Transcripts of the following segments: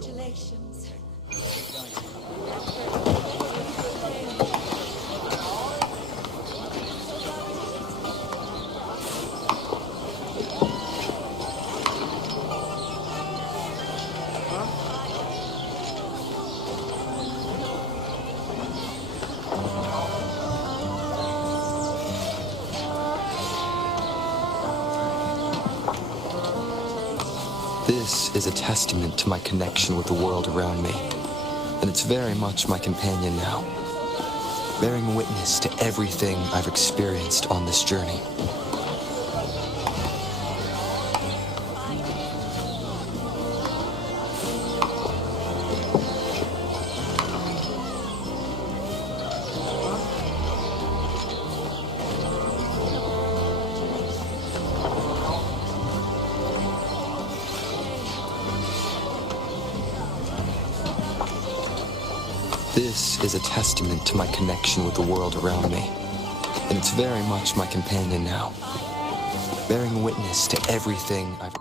Congratulations. This is a testament to my connection with the world around me, and it's very much my companion now, bearing witness to everything I've experienced on this journey. This is a testament to my connection with the world around me, and it's very much my companion now, bearing witness to everything I've...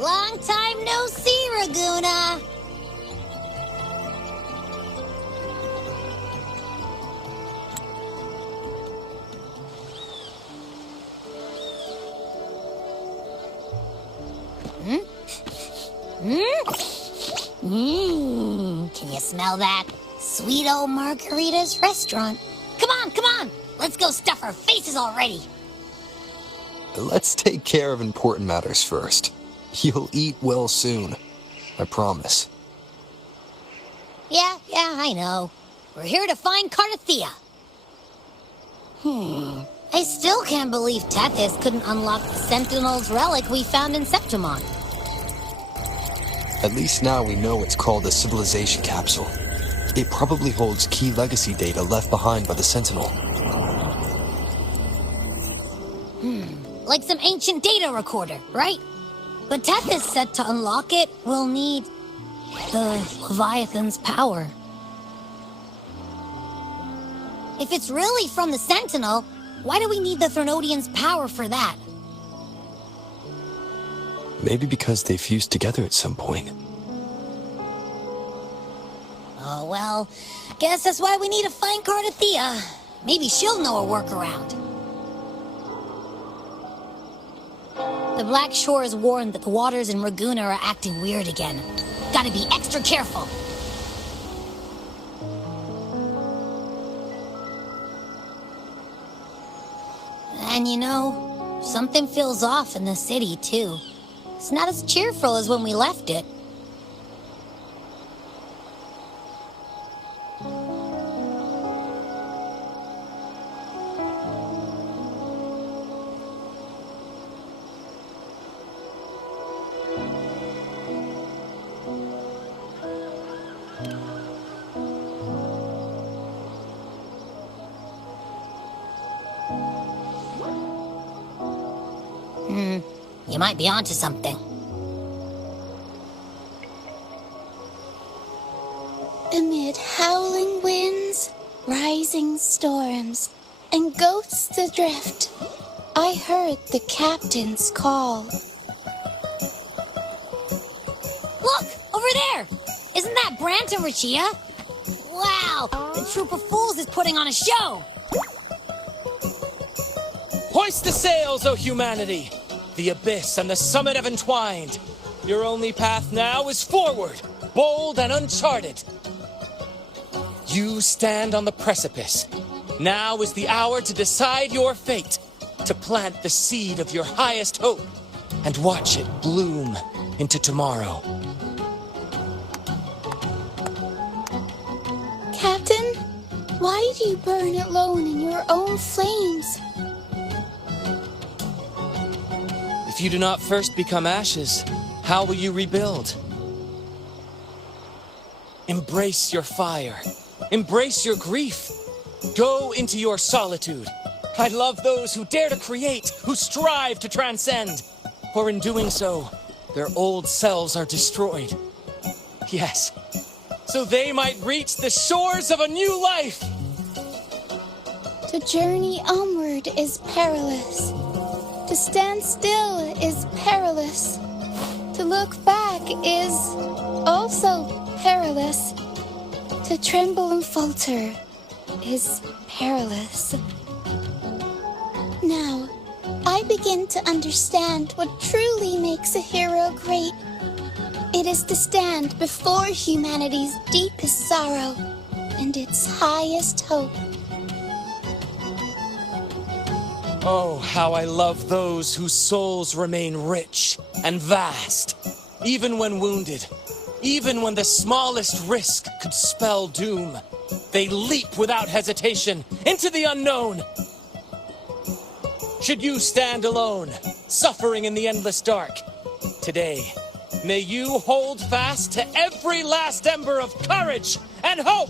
Long time no see, Raguna. Can you smell that? Sweet old Margarita's restaurant. Come on. Let's go stuff our faces already. Let's take care of important matters first. You'll eat well soon. I promise. Yeah, I know. We're here to find Cardathea. I still can't believe Tethys couldn't unlock the Sentinel's relic we found in Septimon. At least now we know it's called a civilization capsule. It probably holds key legacy data left behind by the Sentinel. Like some ancient data recorder, right? But Tethys said to unlock it, we'll need the Leviathan's power. If it's really from the Sentinel, why do we need the Threnodian's power for that? Maybe because they fused together at some point. Oh, well, guess that's why we need to find Cardathea. Maybe she'll know a workaround. The Black Shore has warned that the waters in Raguna are acting weird again. Gotta be extra careful. And you know, something feels off in the city, too. It's not as cheerful as when we left it. You might be onto something. Amid howling winds, rising storms, and ghosts adrift, I heard the captain's call. Look! Over there! Isn't that Brant and Rachia? Wow! The troop of fools is putting on a show! Hoist the sails, O humanity! The abyss and the summit have entwined. Your only path now is forward, bold and uncharted. You stand on the precipice. Now is the hour to decide your fate, to plant the seed of your highest hope, and watch it bloom into tomorrow. Captain, why do you burn alone in your own flames? If you do not first become ashes, how will you rebuild? Embrace your fire. Embrace your grief. Go into your solitude. I love those who dare to create, who strive to transcend. For in doing so, their old selves are destroyed. Yes, so they might reach the shores of a new life. To journey onward is perilous. To stand still is perilous. To look back is also perilous. To tremble and falter is perilous. Now, I begin to understand what truly makes a hero great. It is to stand before humanity's deepest sorrow and its highest hope. Oh, how I love those whose souls remain rich and vast, even when wounded, even when the smallest risk could spell doom. They leap without hesitation into the unknown. Should you stand alone, suffering in the endless dark, today, may you hold fast to every last ember of courage and hope.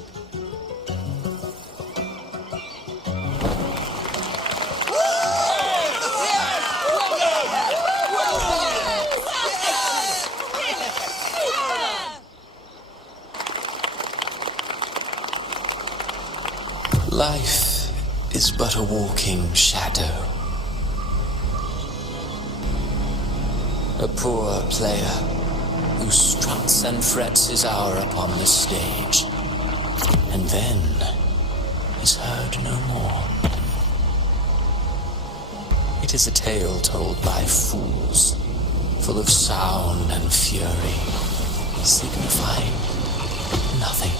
Life is but a walking shadow. A poor player who struts and frets his hour upon the stage, and then is heard no more. It is a tale told by fools, full of sound and fury, signifying nothing.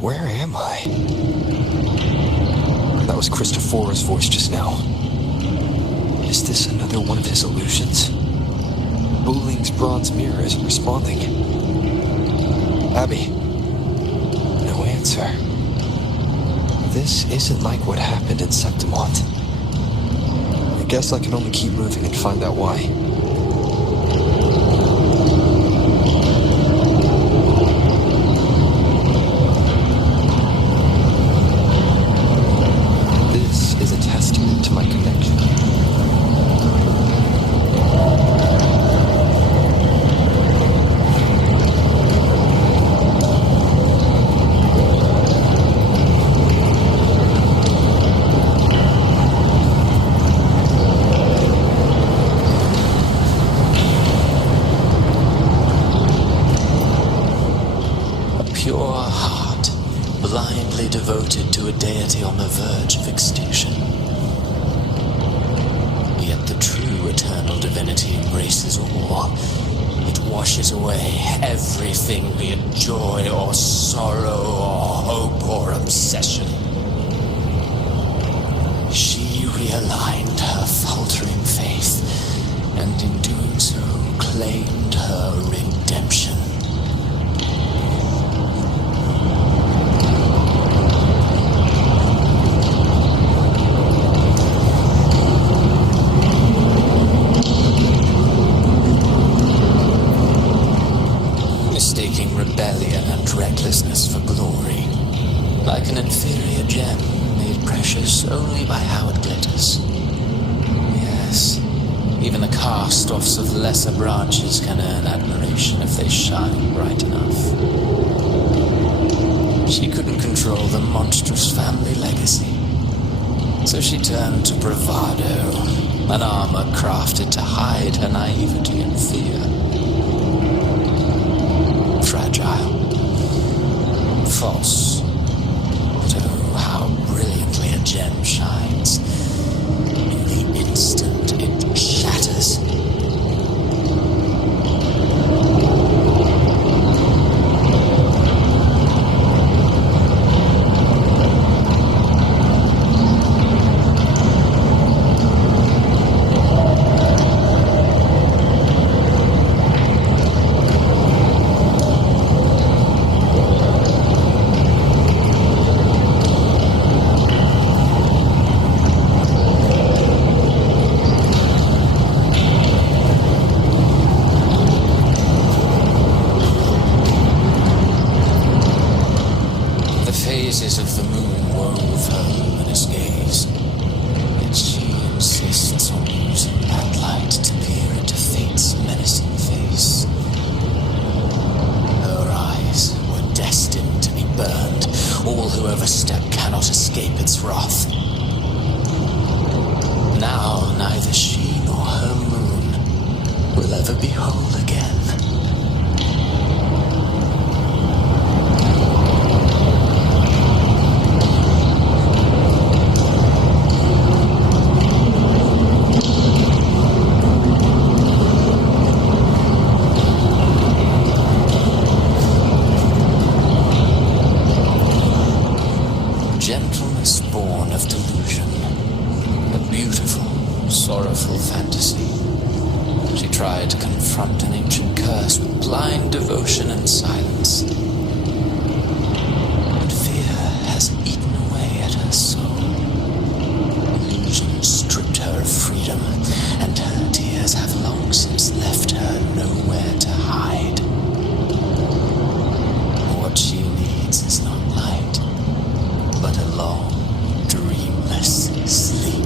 Where am I? That was Christophora's voice just now. Is this another one of his illusions? Buling's bronze mirror isn't responding. Abby. No answer. This isn't like what happened in Septimont. I guess I can only keep moving and find out why. This is a testament to my connection. Pure heart, blindly devoted to a deity on the verge of extinction. Yet the true eternal divinity embraces all. It washes away everything, be it joy or sorrow or hope or obsession. She realigned her faltering faith, and in doing so claimed her redemption. Mistaking rebellion and recklessness for glory, like an inferior gem made precious only by how it glitters. Yes, even the cast-offs of lesser branches can earn admiration if they shine bright enough. She couldn't control the monstrous family legacy, so she turned to bravado, an armor crafted to hide her naivety and fear. Fragile, false, but oh, how brilliantly a gem shines. In the instant it shatters. Phases of the moon wove her luminous gaze, yet she insists on using that light to peer into fate's menacing face. Her eyes were destined to be burned. All who overstep cannot escape its wrath. Now neither she nor her moon will ever be whole again. Gentleness born of delusion, a beautiful, sorrowful fantasy. She tried to confront an ancient curse with blind devotion and silence. But fear has eaten away at her soul. Illusion stripped her of freedom, and her tears have long since left her nowhere to hide. What she needs is not light, but a long, dreamless sleep.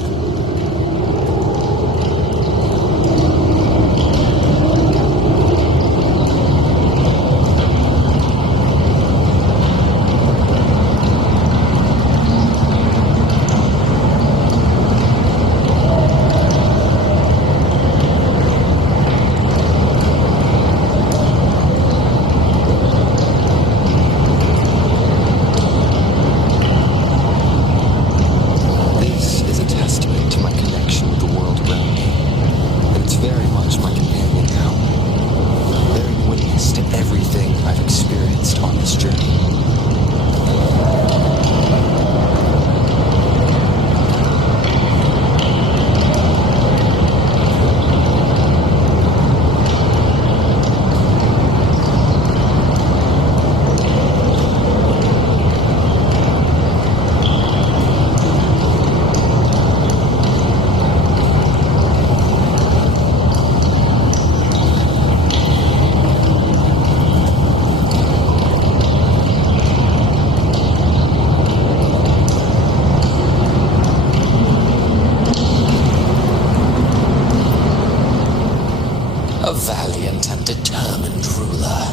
A valiant and determined ruler.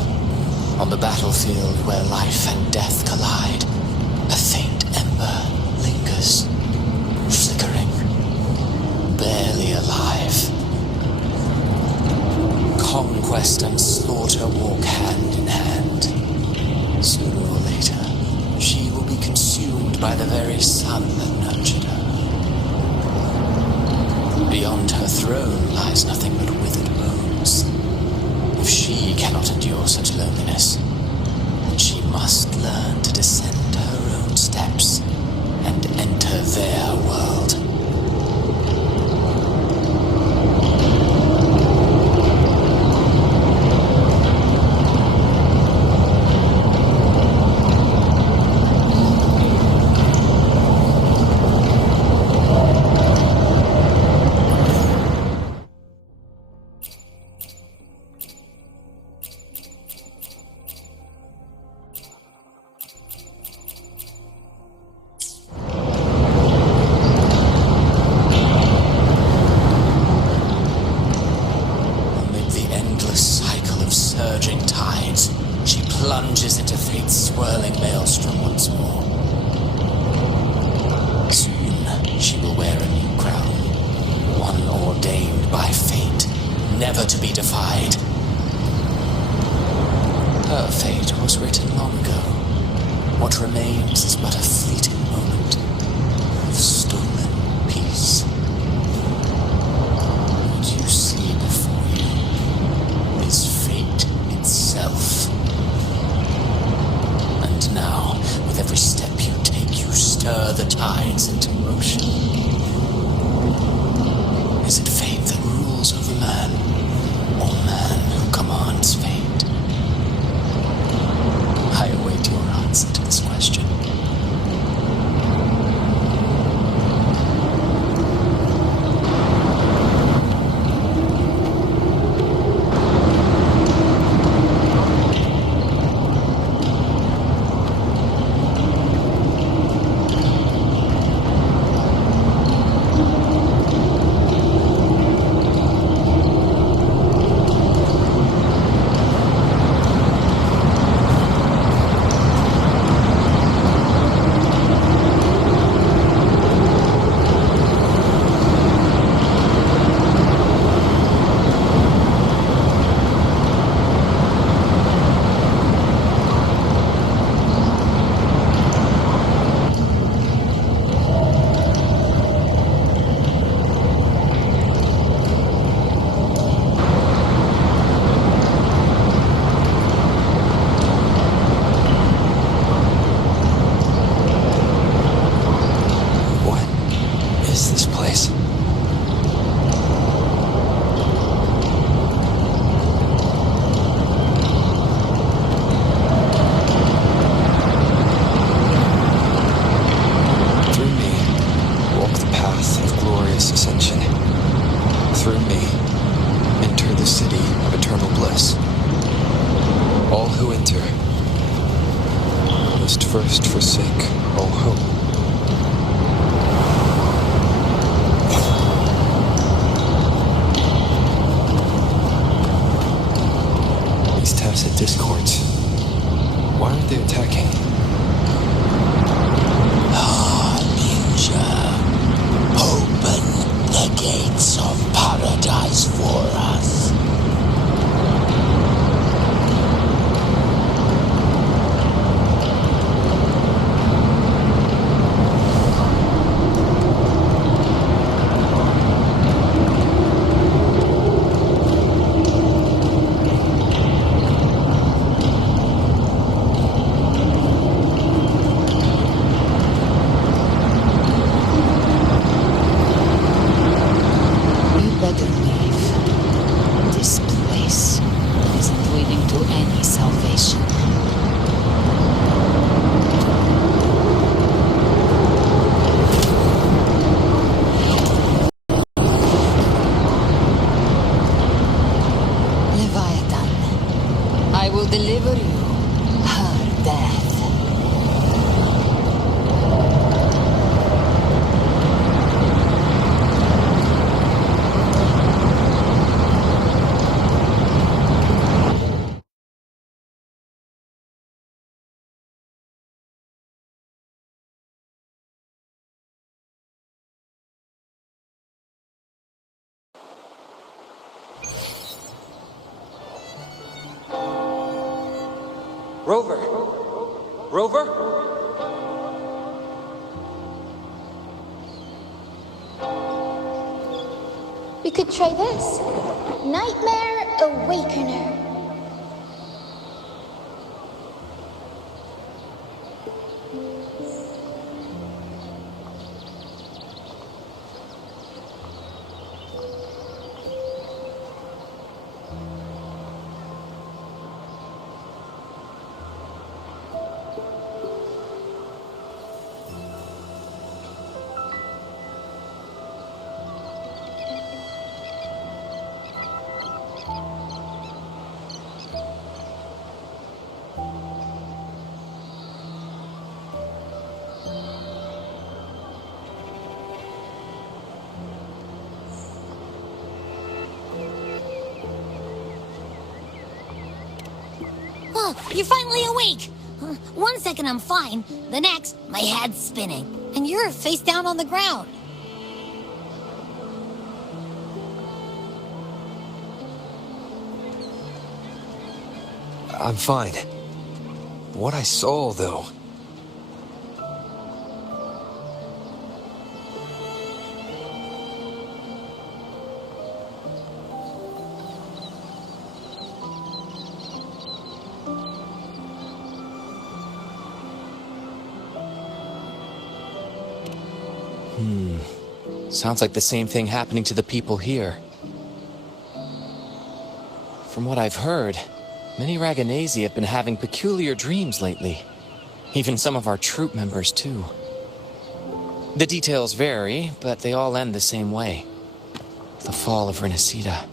On the battlefield where life and death collide, a faint ember lingers, flickering, barely alive. Conquest and slaughter walk hand in hand. Sooner or later, she will be consumed by the very sun that nurtured her. Beyond her throne lies nothing but withered bones. If she cannot endure such loneliness, then she must learn to descend her own steps and enter their world. Plunges into fate's swirling maelstrom once more. Soon she will wear a new crown, one ordained by fate, never to be defied. Her fate was written long ago. What remains is but a fleeting moment of stolen peace. What you see before you is fate itself. Now, with every step you take, you stir the tides into motion. Is it fate that rules over man, or man who commands fate? I await your answer to this question. First forsake all hope. These tacit discords, why aren't they attacking? Ninja, open the gates of paradise for us. Rover? Rover? We could try this. Nightmare Awakener. Oh, you're finally awake! 1 second I'm fine, the next, my head's spinning, and you're face down on the ground. I'm fine. What I saw, though. Sounds like the same thing happening to the people here. From what I've heard, many Raganesi have been having peculiar dreams lately. Even some of our troop members, too. The details vary, but they all end the same way. The fall of Rinascita.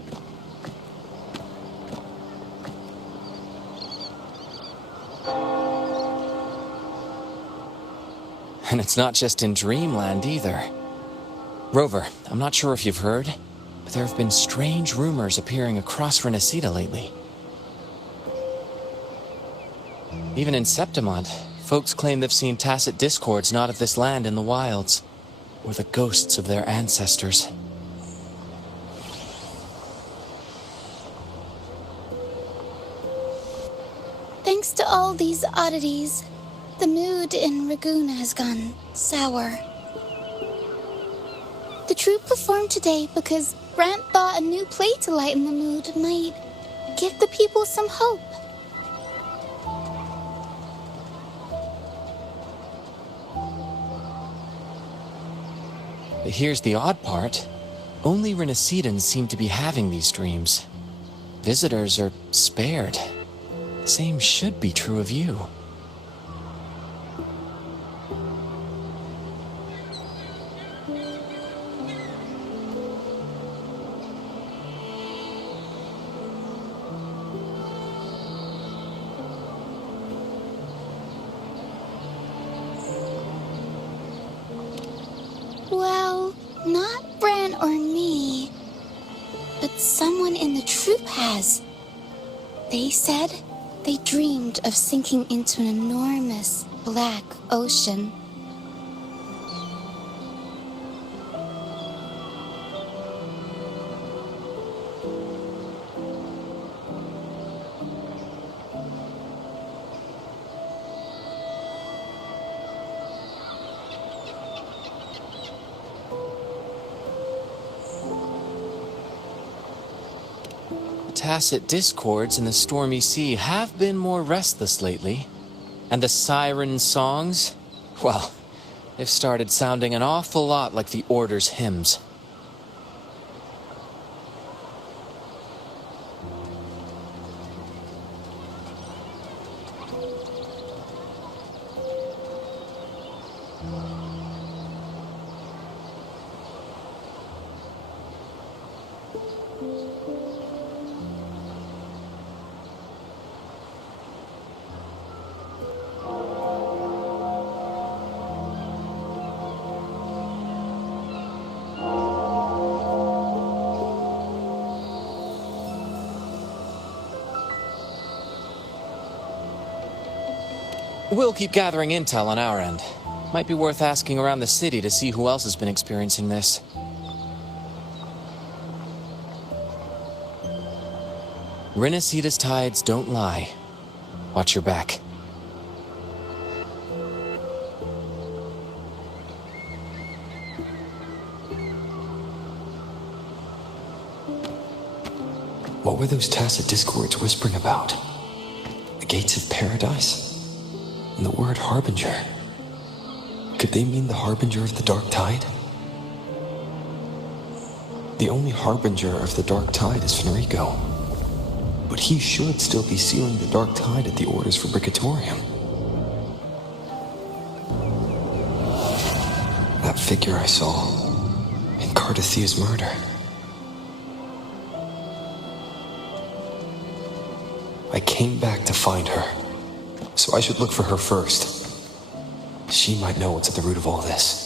And it's not just in Dreamland either. Rover, I'm not sure if you've heard, but there have been strange rumors appearing across Rinascita lately. Even in Septimont, folks claim they've seen tacit discords not of this land in the wilds, or the ghosts of their ancestors. Thanks to all these oddities, the mood in Ragoon has gone sour. The troupe performed today because Brant thought a new play to lighten the mood might give the people some hope. But here's the odd part. Only Rinascitans seem to be having these dreams. Visitors are spared. Same should be true of you. Well, not Bran or me, but someone in the troupe has. They said they dreamed of sinking into an enormous black ocean. Tacit discords in the stormy sea have been more restless lately. And the siren songs, well, they've started sounding an awful lot like the Order's hymns. We'll keep gathering intel on our end. Might be worth asking around the city to see who else has been experiencing this. Rinascita's tides don't lie. Watch your back. What were those tacit discords whispering about? The gates of paradise? And the word harbinger? Could they mean the harbinger of the dark tide? The only harbinger of the dark tide is Fenrico. But he should still be sealing the dark tide at the orders for Bricatorium. That figure I saw in Cardathia's murder. I came back to find her, so I should look for her first. She might know what's at the root of all this.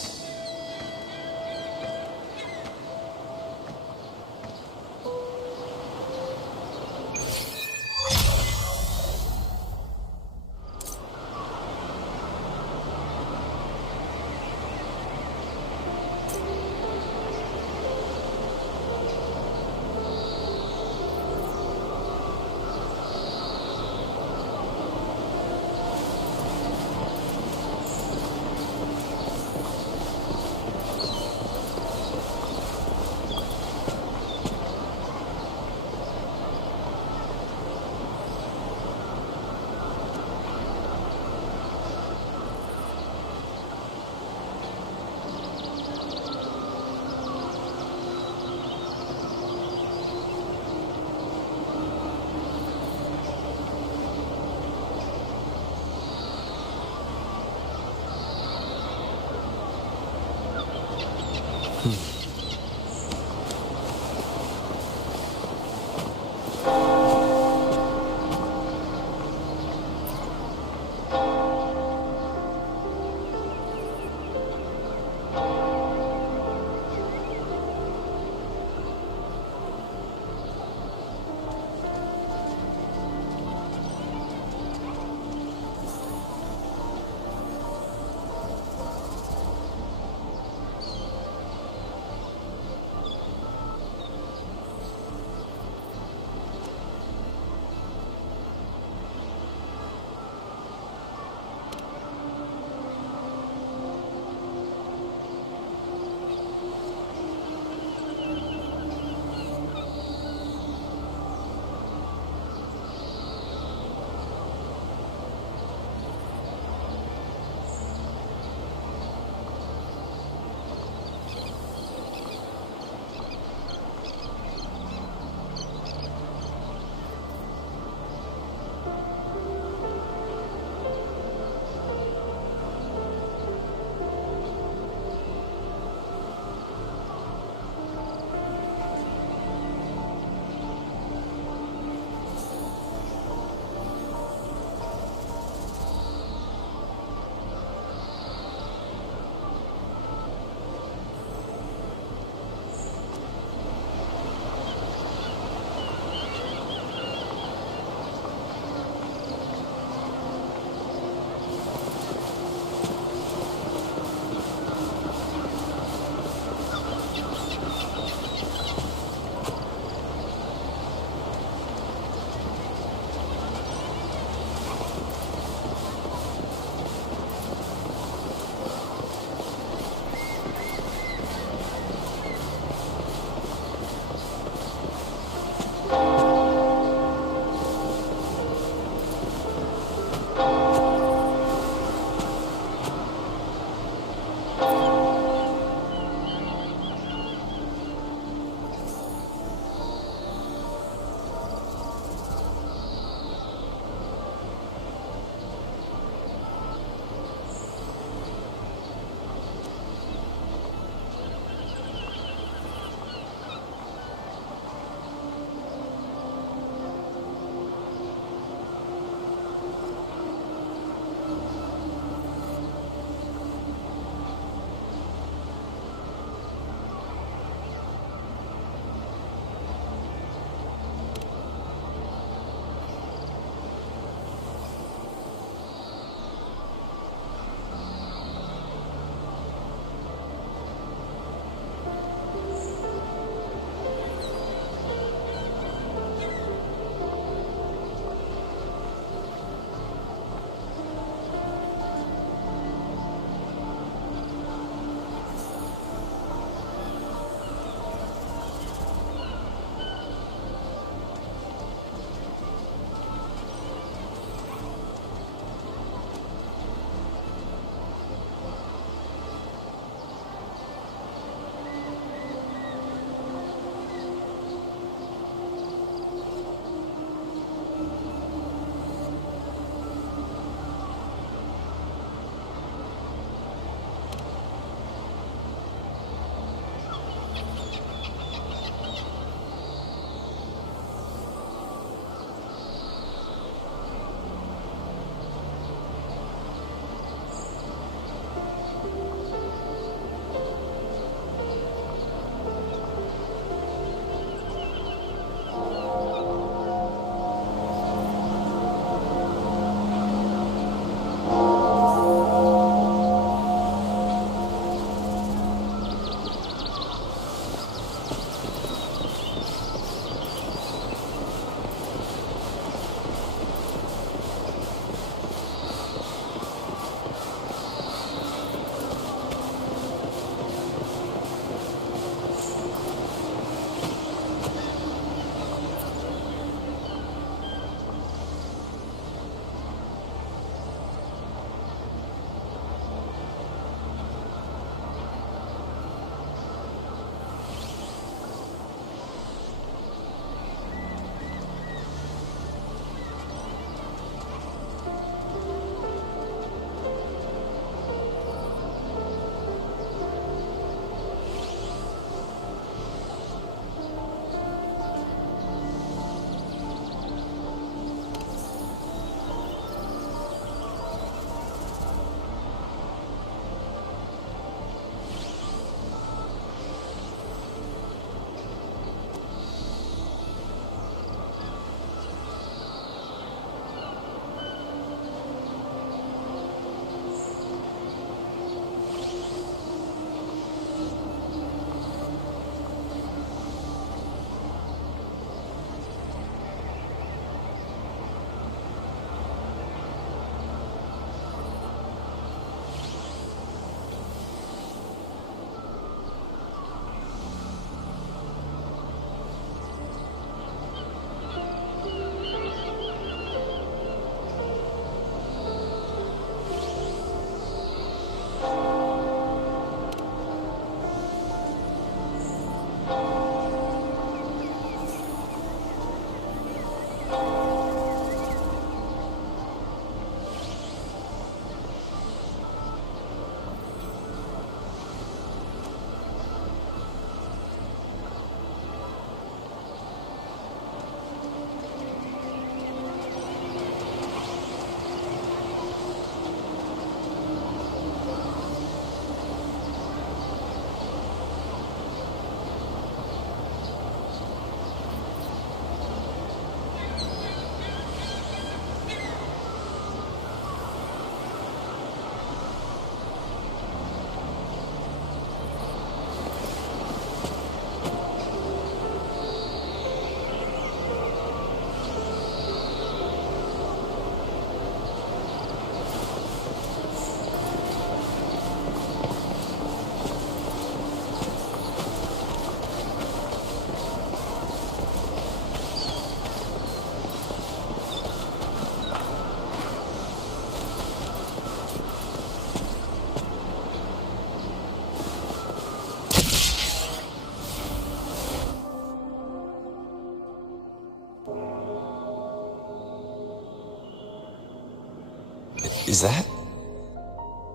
Is that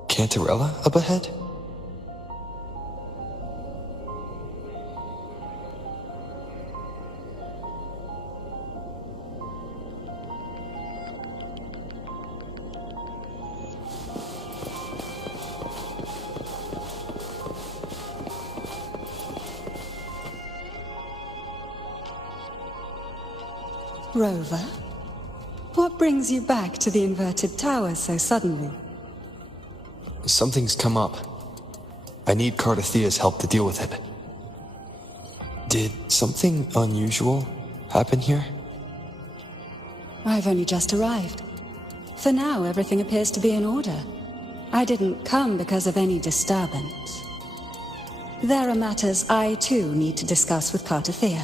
Cantarella up ahead? Rover, what brings you back to the inverted tower so suddenly? Something's come up. I need Cardathia's help to deal with it. Did something unusual happen here? I've only just arrived. For now, everything appears to be in order. I didn't come because of any disturbance. There are matters I, too, need to discuss with Cardathia.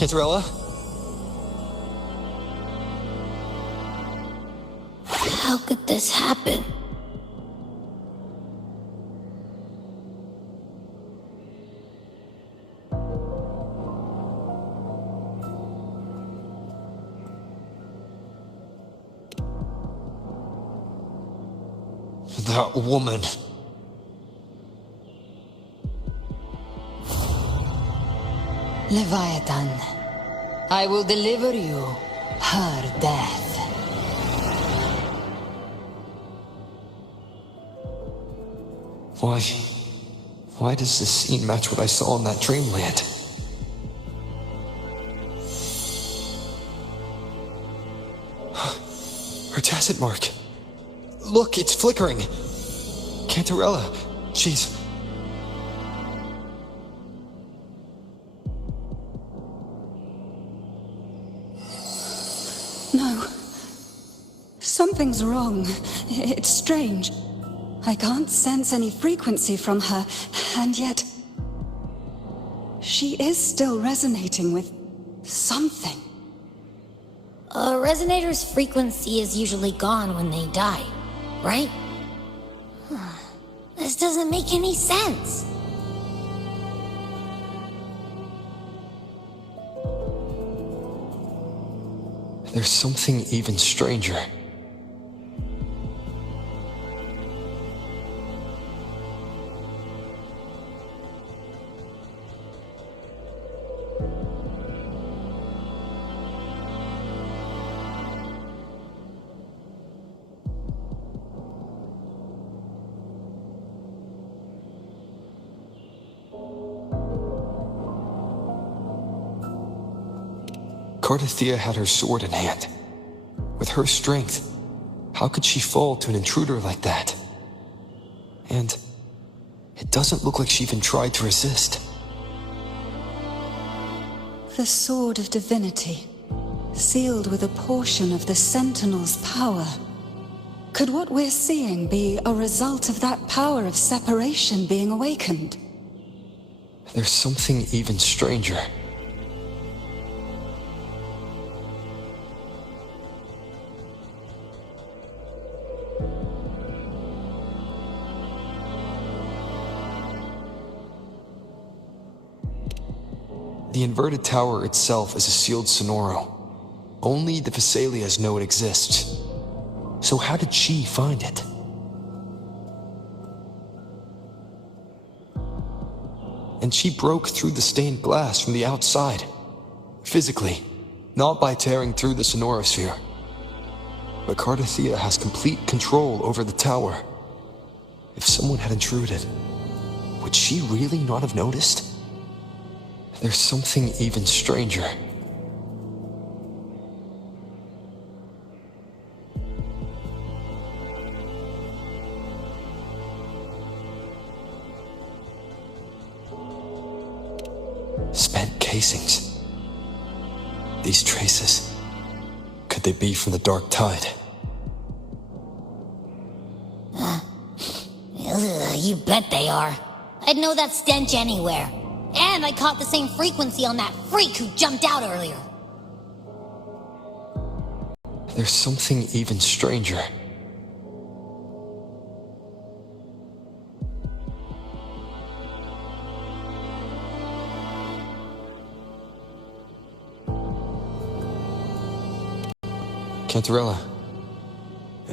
Cantarella? How could this happen? That woman. Leviathan, I will deliver you her death. Why does this scene match what I saw in that dreamland? Her tacit mark. Look, it's flickering. Cantarella, she's... No. Something's wrong. It's strange. I can't sense any frequency from her, and yet... she is still resonating with something. A resonator's frequency is usually gone when they die, right? This doesn't make any sense. There's something even stranger. Cardathia had her sword in hand. With her strength, how could she fall to an intruder like that? And it doesn't look like she even tried to resist. The Sword of Divinity, sealed with a portion of the Sentinel's power. Could what we're seeing be a result of that power of separation being awakened? There's something even stranger. The inverted tower itself is a sealed sonoro. Only the Vesalias know it exists. So how did she find it? And she broke through the stained glass from the outside. Physically, not by tearing through the sonorosphere. But Cardathia has complete control over the tower. If someone had intruded, would she really not have noticed? There's something even stranger. Spent casings. These traces. Could they be from the dark tide? You bet they are. I'd know that stench anywhere. And I caught the same frequency on that freak who jumped out earlier. There's something even stranger. Cantarella,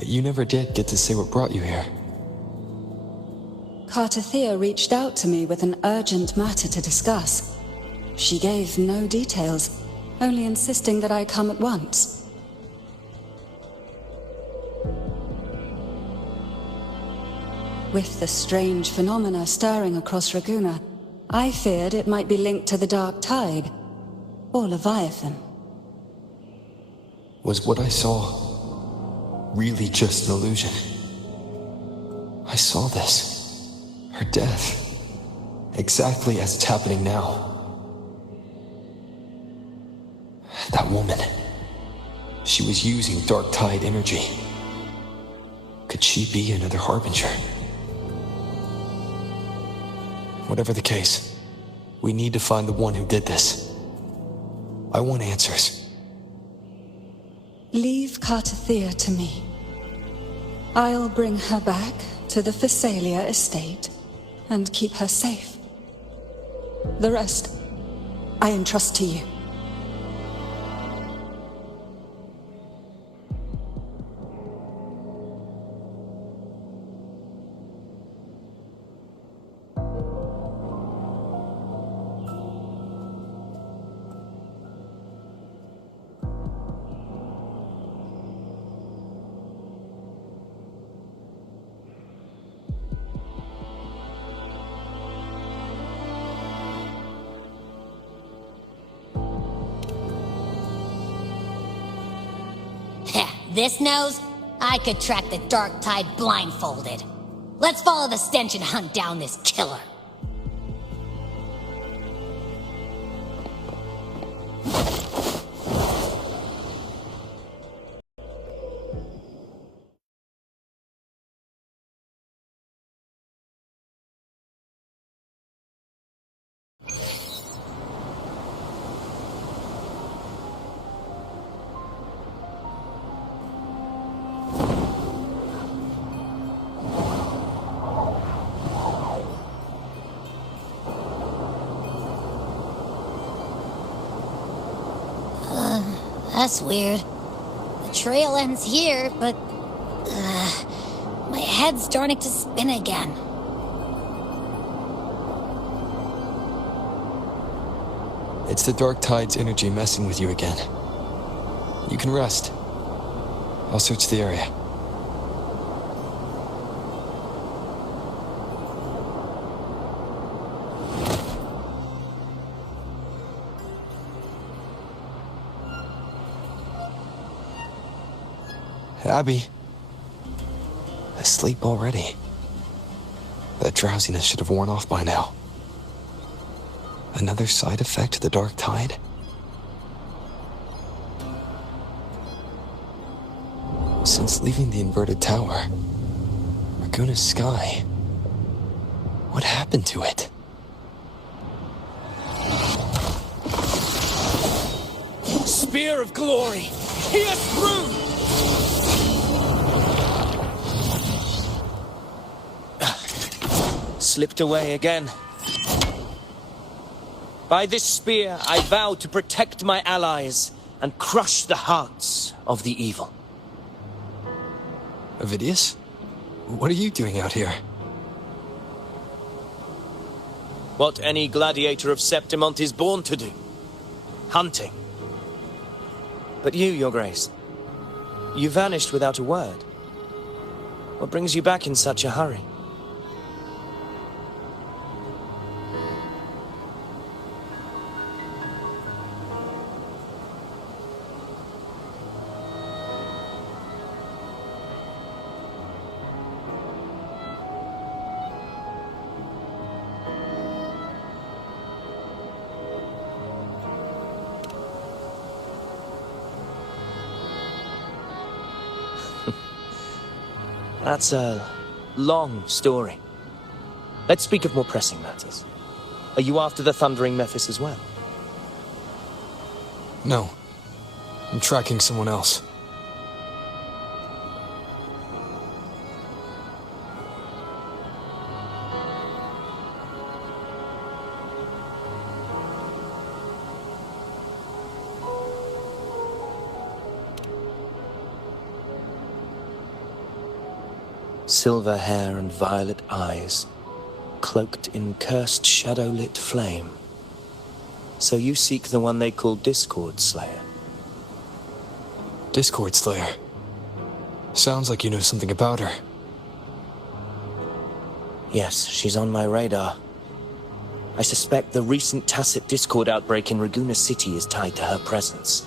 you never did get to say what brought you here. Cartathea reached out to me with an urgent matter to discuss. She gave no details, only insisting that I come at once. With the strange phenomena stirring across Raguna, I feared it might be linked to the dark tide, or Leviathan. Was what I saw really just an illusion? I saw this. Her death. Exactly as it's happening now. That woman. She was using dark tide energy. Could she be another harbinger? Whatever the case, we need to find the one who did this. I want answers. Leave Cartathea to me. I'll bring her back to the Phasalia estate and keep her safe. The rest, I entrust to you. This nose, I could track the dark tide blindfolded. Let's follow the stench and hunt down this killer. That's weird. The trail ends here, but... my head's starting to spin again. It's the dark tide's energy messing with you again. You can rest. I'll search the area. Abby. Asleep already. That drowsiness should have worn off by now. Another side effect of the dark tide? Since leaving the inverted tower, Raguna's sky, what happened to it? Spear of glory! Pierce through! Slipped away again. By this spear, I vow to protect my allies and crush the hearts of the evil. Avidius? What are you doing out here? What any gladiator of Septimont is born to do. Hunting. But you, Your Grace, you vanished without a word. What brings you back in such a hurry? That's a long story. Let's speak of more pressing matters. Are you after the Thundering Mephis as well? No. I'm tracking someone else. Silver hair and violet eyes, cloaked in cursed shadow-lit flame. So you seek the one they call Discord Slayer? Discord Slayer. Sounds like you know something about her. Yes, she's on my radar. I suspect the recent tacit Discord outbreak in Raguna City is tied to her presence.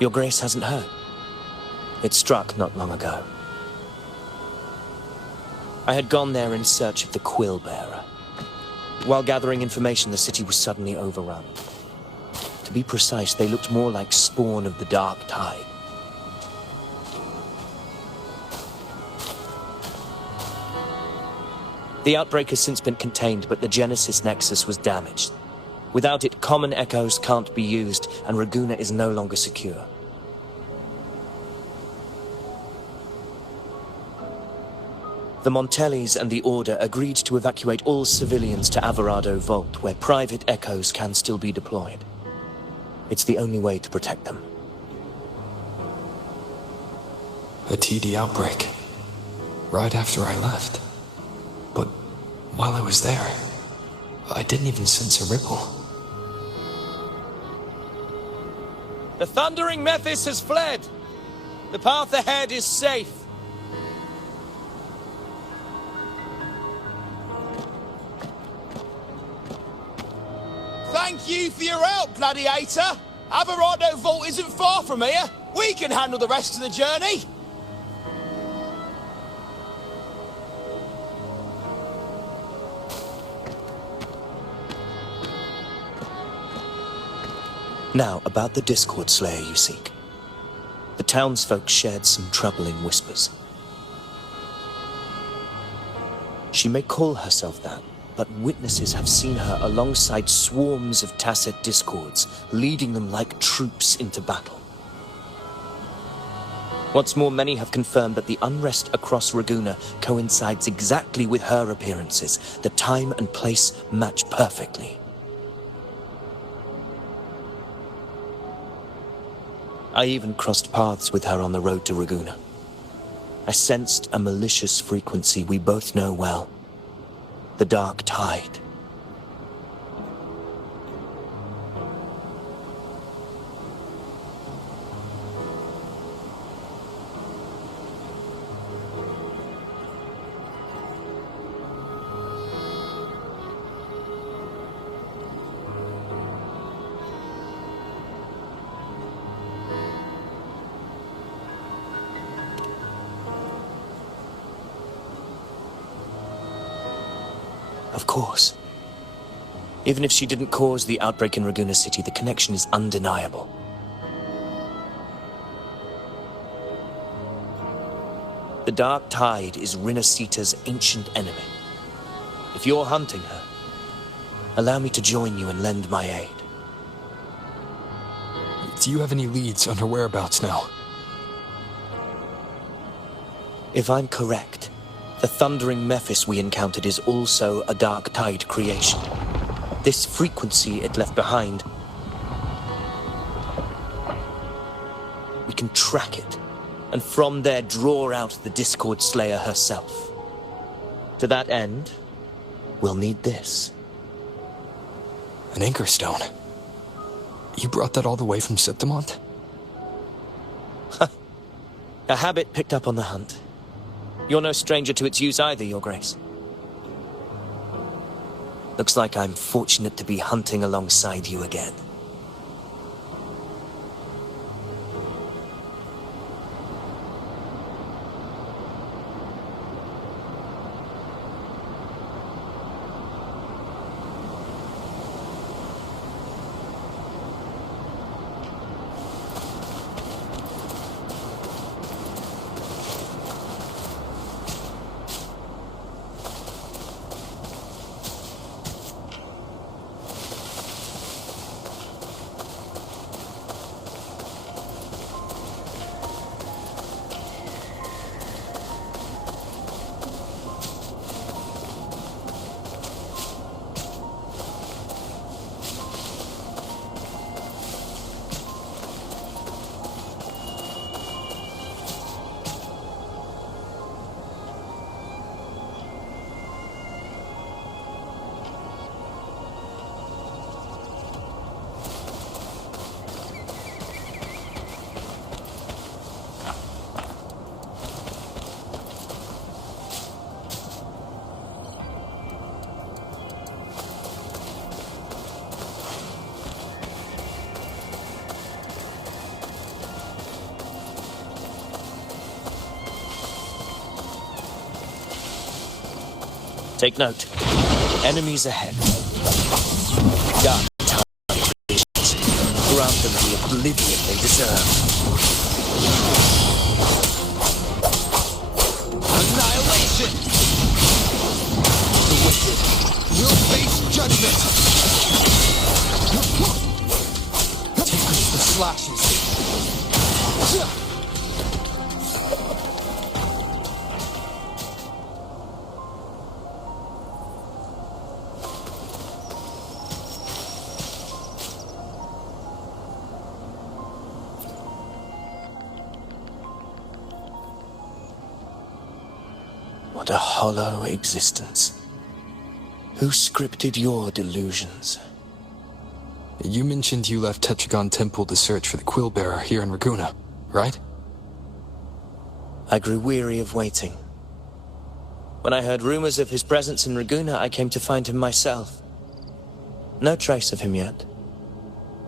Your Grace hasn't heard. It struck not long ago. I had gone there in search of the Quill Bearer. While gathering information, the city was suddenly overrun. To be precise, they looked more like spawn of the Dark Tide. The outbreak has since been contained, but the Genesis Nexus was damaged. Without it, common echoes can't be used, and Raguna is no longer secure. The Montellis and the Order agreed to evacuate all civilians to Alvarado Vault, where private echoes can still be deployed. It's the only way to protect them. A TD outbreak. Right after I left. But while I was there, I didn't even sense a ripple. The Thundering Mephis has fled. The path ahead is safe. Thank you for your help, Gladiator. Alvarado Vault isn't far from here. We can handle the rest of the journey. Now, about the Discord Slayer you seek. The townsfolk shared some troubling whispers. She may call herself that, but witnesses have seen her alongside swarms of tacit discords, leading them like troops into battle. What's more, many have confirmed that the unrest across Raguna coincides exactly with her appearances. The time and place match perfectly. I even crossed paths with her on the road to Raguna. I sensed a malicious frequency we both know well. The Dark Tide. Of course. Even if she didn't cause the outbreak in Raguna City, the connection is undeniable. The Dark Tide is Rinascita's ancient enemy. If you're hunting her, allow me to join you and lend my aid. Do you have any leads on her whereabouts now? If I'm correct, the Thundering Mephis we encountered is also a Dark Tide creation. This frequency it left behind, we can track it, and from there draw out the Discord Slayer herself. To that end, we'll need this. An anchor stone. You brought that all the way from Septimont? A habit picked up on the hunt. You're no stranger to its use either, Your Grace. Looks like I'm fortunate to be hunting alongside you again. Take note. Enemies ahead. Dark time visions. Grant them the oblivion they deserve. Annihilation! The wicked will face judgment! Take the slashes. What a hollow existence. Who scripted your delusions? You mentioned you left Tetragon Temple to search for the Quill Bearer here in Raguna, right? I grew weary of waiting. When I heard rumors of his presence in Raguna, I came to find him myself. No trace of him yet,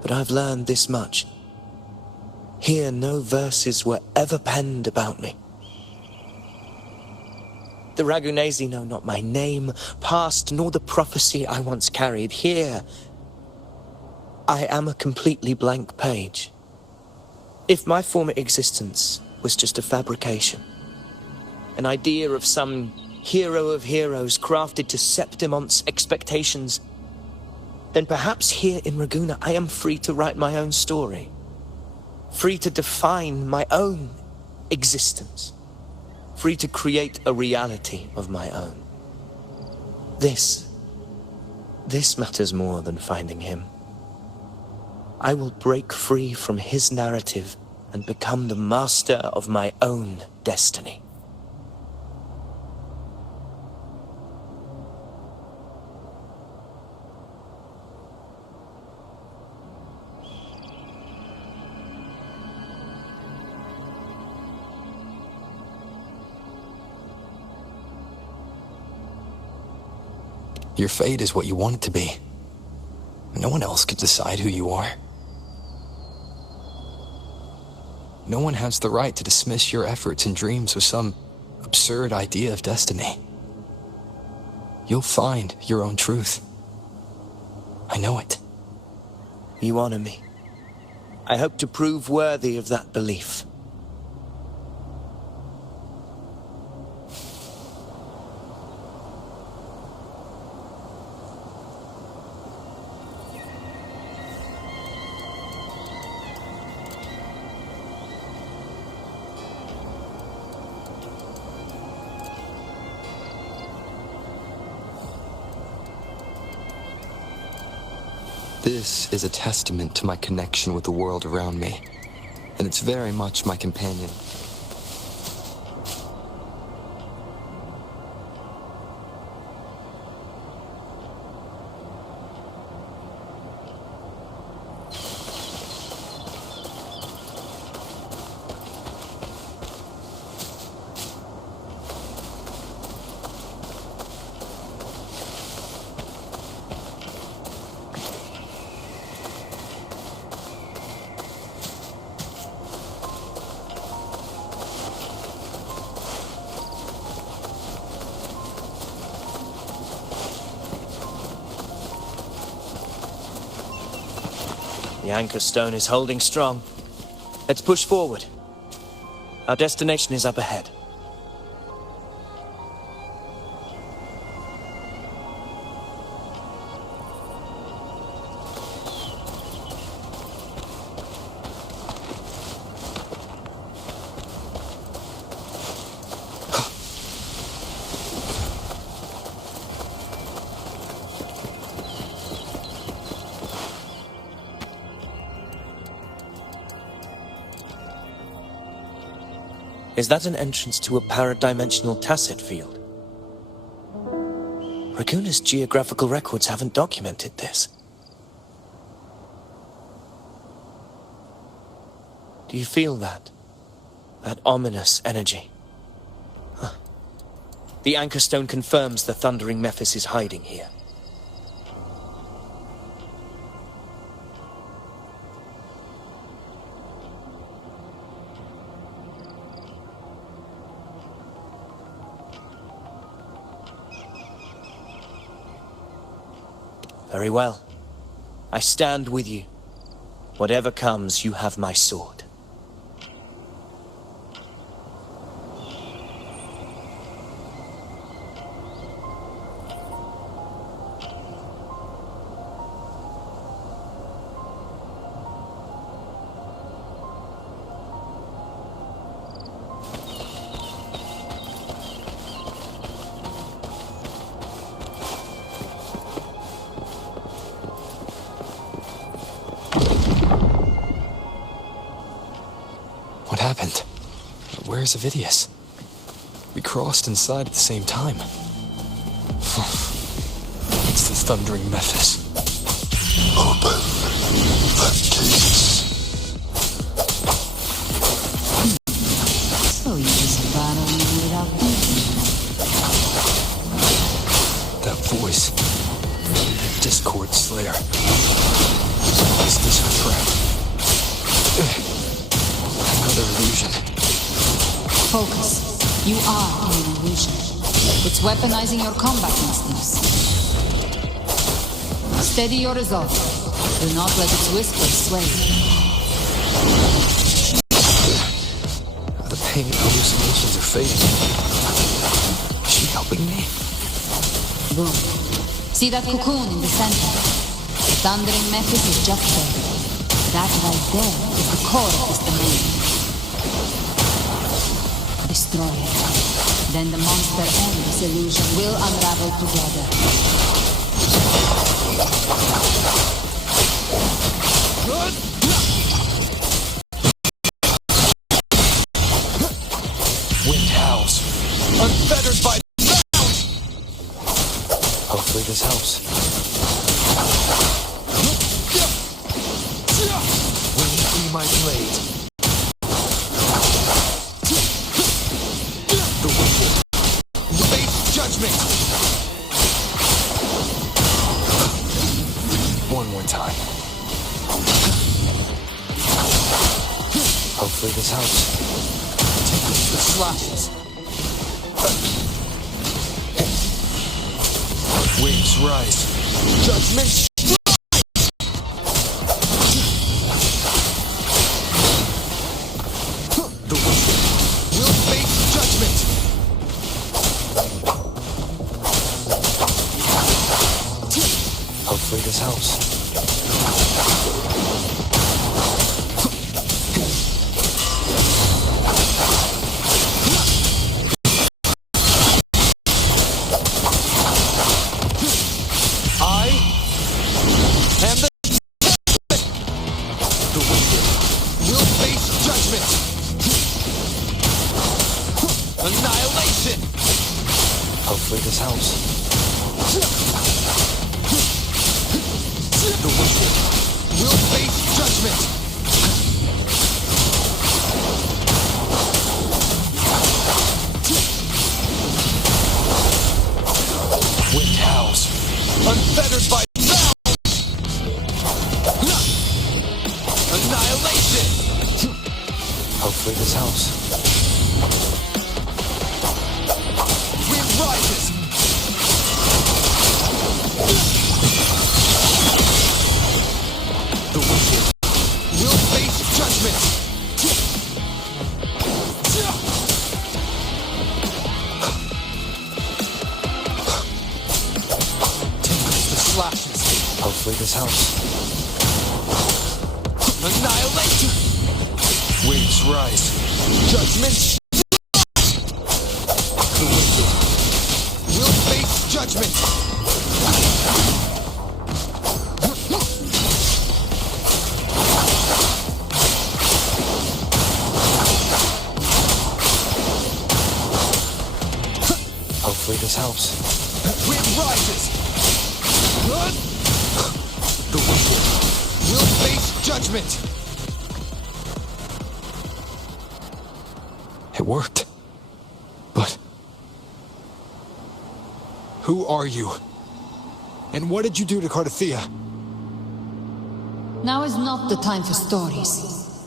but I've learned this much. Here, no verses were ever penned about me. The Ragunesi know not my name, past, nor the prophecy I once carried. Here, I am a completely blank page. If my former existence was just a fabrication, an idea of some hero of heroes crafted to Septimont's expectations, then perhaps here in Raguna I am free to write my own story, free to define my own existence, free to create a reality of my own. This matters more than finding him. I will break free from his narrative and become the master of my own destiny. Your fate is what you want it to be. No one else can decide who you are. No one has the right to dismiss your efforts and dreams with some absurd idea of destiny. You'll find your own truth. I know it. You honor me. I hope to prove worthy of that belief. This is a testament to my connection with the world around me, and it's very much my companion. anchor stone is holding strong. Let's push forward. Our destination is up ahead. Is that an entrance to a paradimensional tacit field? Raguna's geographical records haven't documented this. Do you feel that? That ominous energy? Huh. The anchor stone confirms the thundering Mephis is hiding here. Very well. I stand with you. Whatever comes, you have my sword. What happened? Where's Avidius? We crossed inside at the same time. It's the thundering Mephis. Open the gates. So you just battle me without thinking. That voice. Discord Slayer. Is this a threat? Another illusion. Focus. You are in an illusion. It's weaponizing your combat instincts. Steady your resolve. Do not let its whisper sway you. The pain hallucinations are fading. Is she helping me? Boom. See that cocoon in the center? The thundering Mephis is just there. That right there is the core of this domain. Destroy it. Then the monster and this illusion will unravel together. Wind howls. Unfettered by sound! Hopefully this helps. Wind be my blade. The wind will face judgment. One more time. Hopefully this helps. Take the slashes. Waves rise. Judgment strikes. The wicked will face judgment. Hopefully this helps. Hopefully this helps. The wicked will face judgment. Wind howls, unfettered by sound. Annihilation. Hopefully this helps. Rises. The wicked this helps. Annihilation! Waves rise. Judgment! The wicked. Will face judgment! Hopefully this helps. Wind rises! The wicked. Will face judgment! It worked. But... who are you? And what did you do to Cardathea? Now is not the time for stories.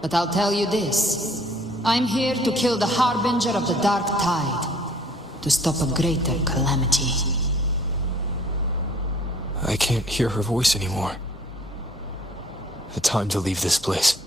But I'll tell you this. I'm here to kill the Harbinger of the Dark Tide, to stop a greater calamity. I can't hear her voice anymore. Time to leave this place.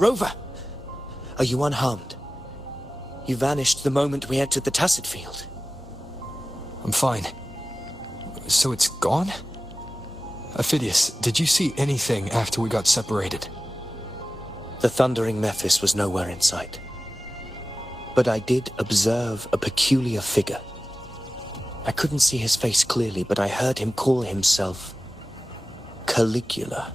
Rover! Are you unharmed? You vanished the moment we entered the Tacit Field. I'm fine. So it's gone? Ophidius, did you see anything after we got separated? The thundering Mephis was nowhere in sight. But I did observe a peculiar figure. I couldn't see his face clearly, but I heard him call himself Caligula.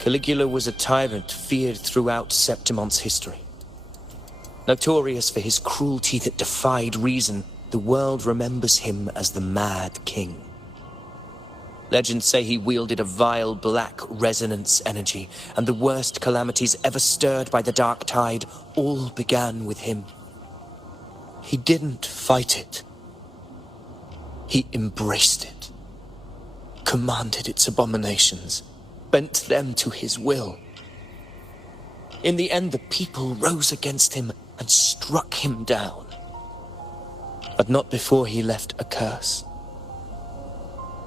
Caligula was a tyrant feared throughout Septimon's history. Notorious for his cruelty that defied reason, the world remembers him as the Mad King. Legends say he wielded a vile black resonance energy, and the worst calamities ever stirred by the Dark Tide all began with him. He didn't fight it. He embraced it, commanded its abominations, bent them to his will. In the end, the people rose against him and struck him down. But not before he left a curse.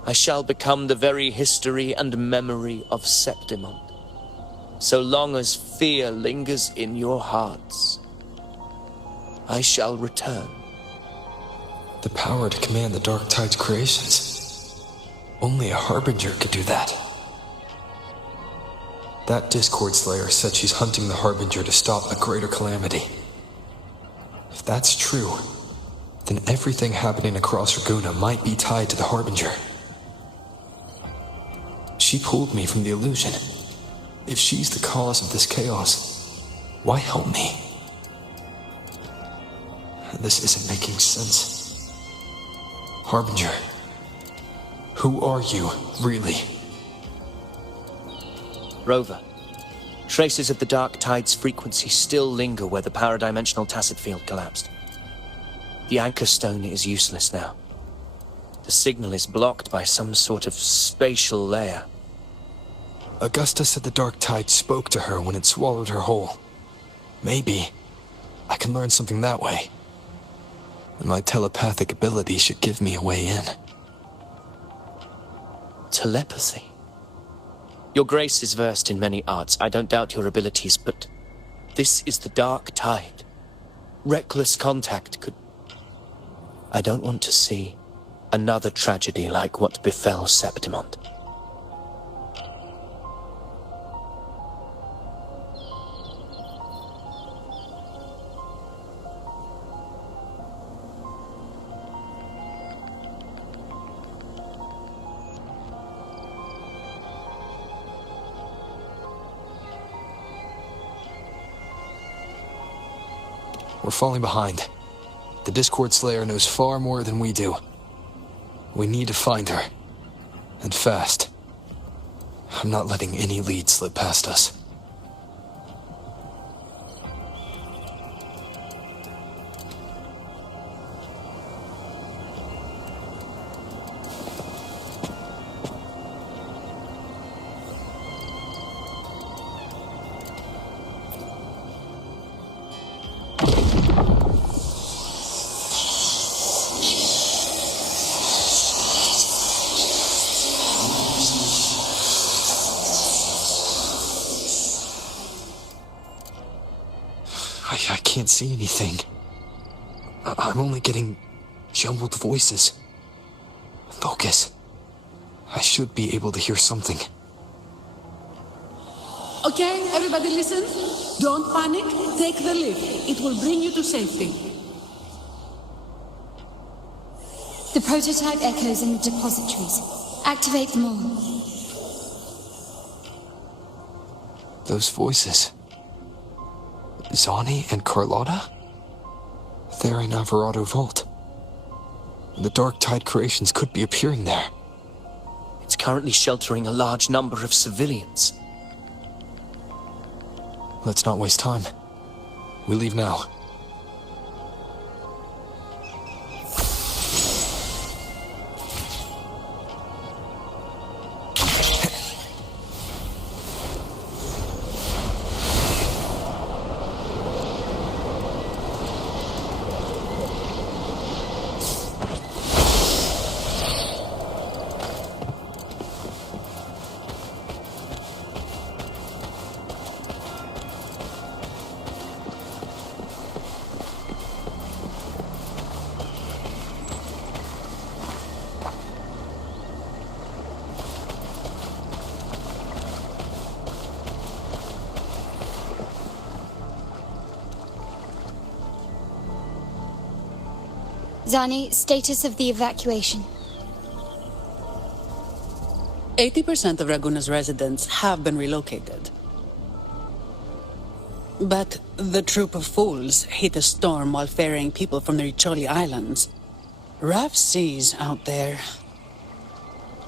I shall become the very history and memory of Septimon, so long as fear lingers in your hearts. I shall return. The power to command the Dark Tide's creations. Only a Harbinger could do that. That Discord Slayer said she's hunting the Harbinger to stop a greater calamity. If that's true, then everything happening across Raguna might be tied to the Harbinger. She pulled me from the illusion. If she's the cause of this chaos, why help me? This isn't making sense. Harbinger, who are you, really? Rover, traces of the Dark Tide's frequency still linger where the paradimensional Tacit Field collapsed. The anchor stone is useless now. The signal is blocked by some sort of spatial layer. Augusta said the Dark Tide spoke to her when it swallowed her whole. Maybe I can learn something that way. And my telepathic ability should give me a way in. Telepathy? Your Grace is versed in many arts. I don't doubt your abilities, but this is the Dark Tide. Reckless contact could... I don't want to see another tragedy like what befell Septimon. We're falling behind. The Discord Slayer knows far more than we do. We need to find her. And fast. I'm not letting any lead slip past us. I can't see anything. I'm only getting jumbled voices. Focus. I should be able to hear something. Okay, everybody listen. Don't panic. Take the lift. It will bring you to safety. The prototype echoes in the depositories. Activate them all. Those voices. Zani and Carlotta? They're in Alvarado Vault. The Dark Tide creations could be appearing there. It's currently sheltering a large number of civilians. Let's not waste time. We leave now. Zani, status of the evacuation. 80% of Raguna's residents have been relocated. But the troop of fools hit a storm while ferrying people from the Riccioli Islands. Rough seas out there.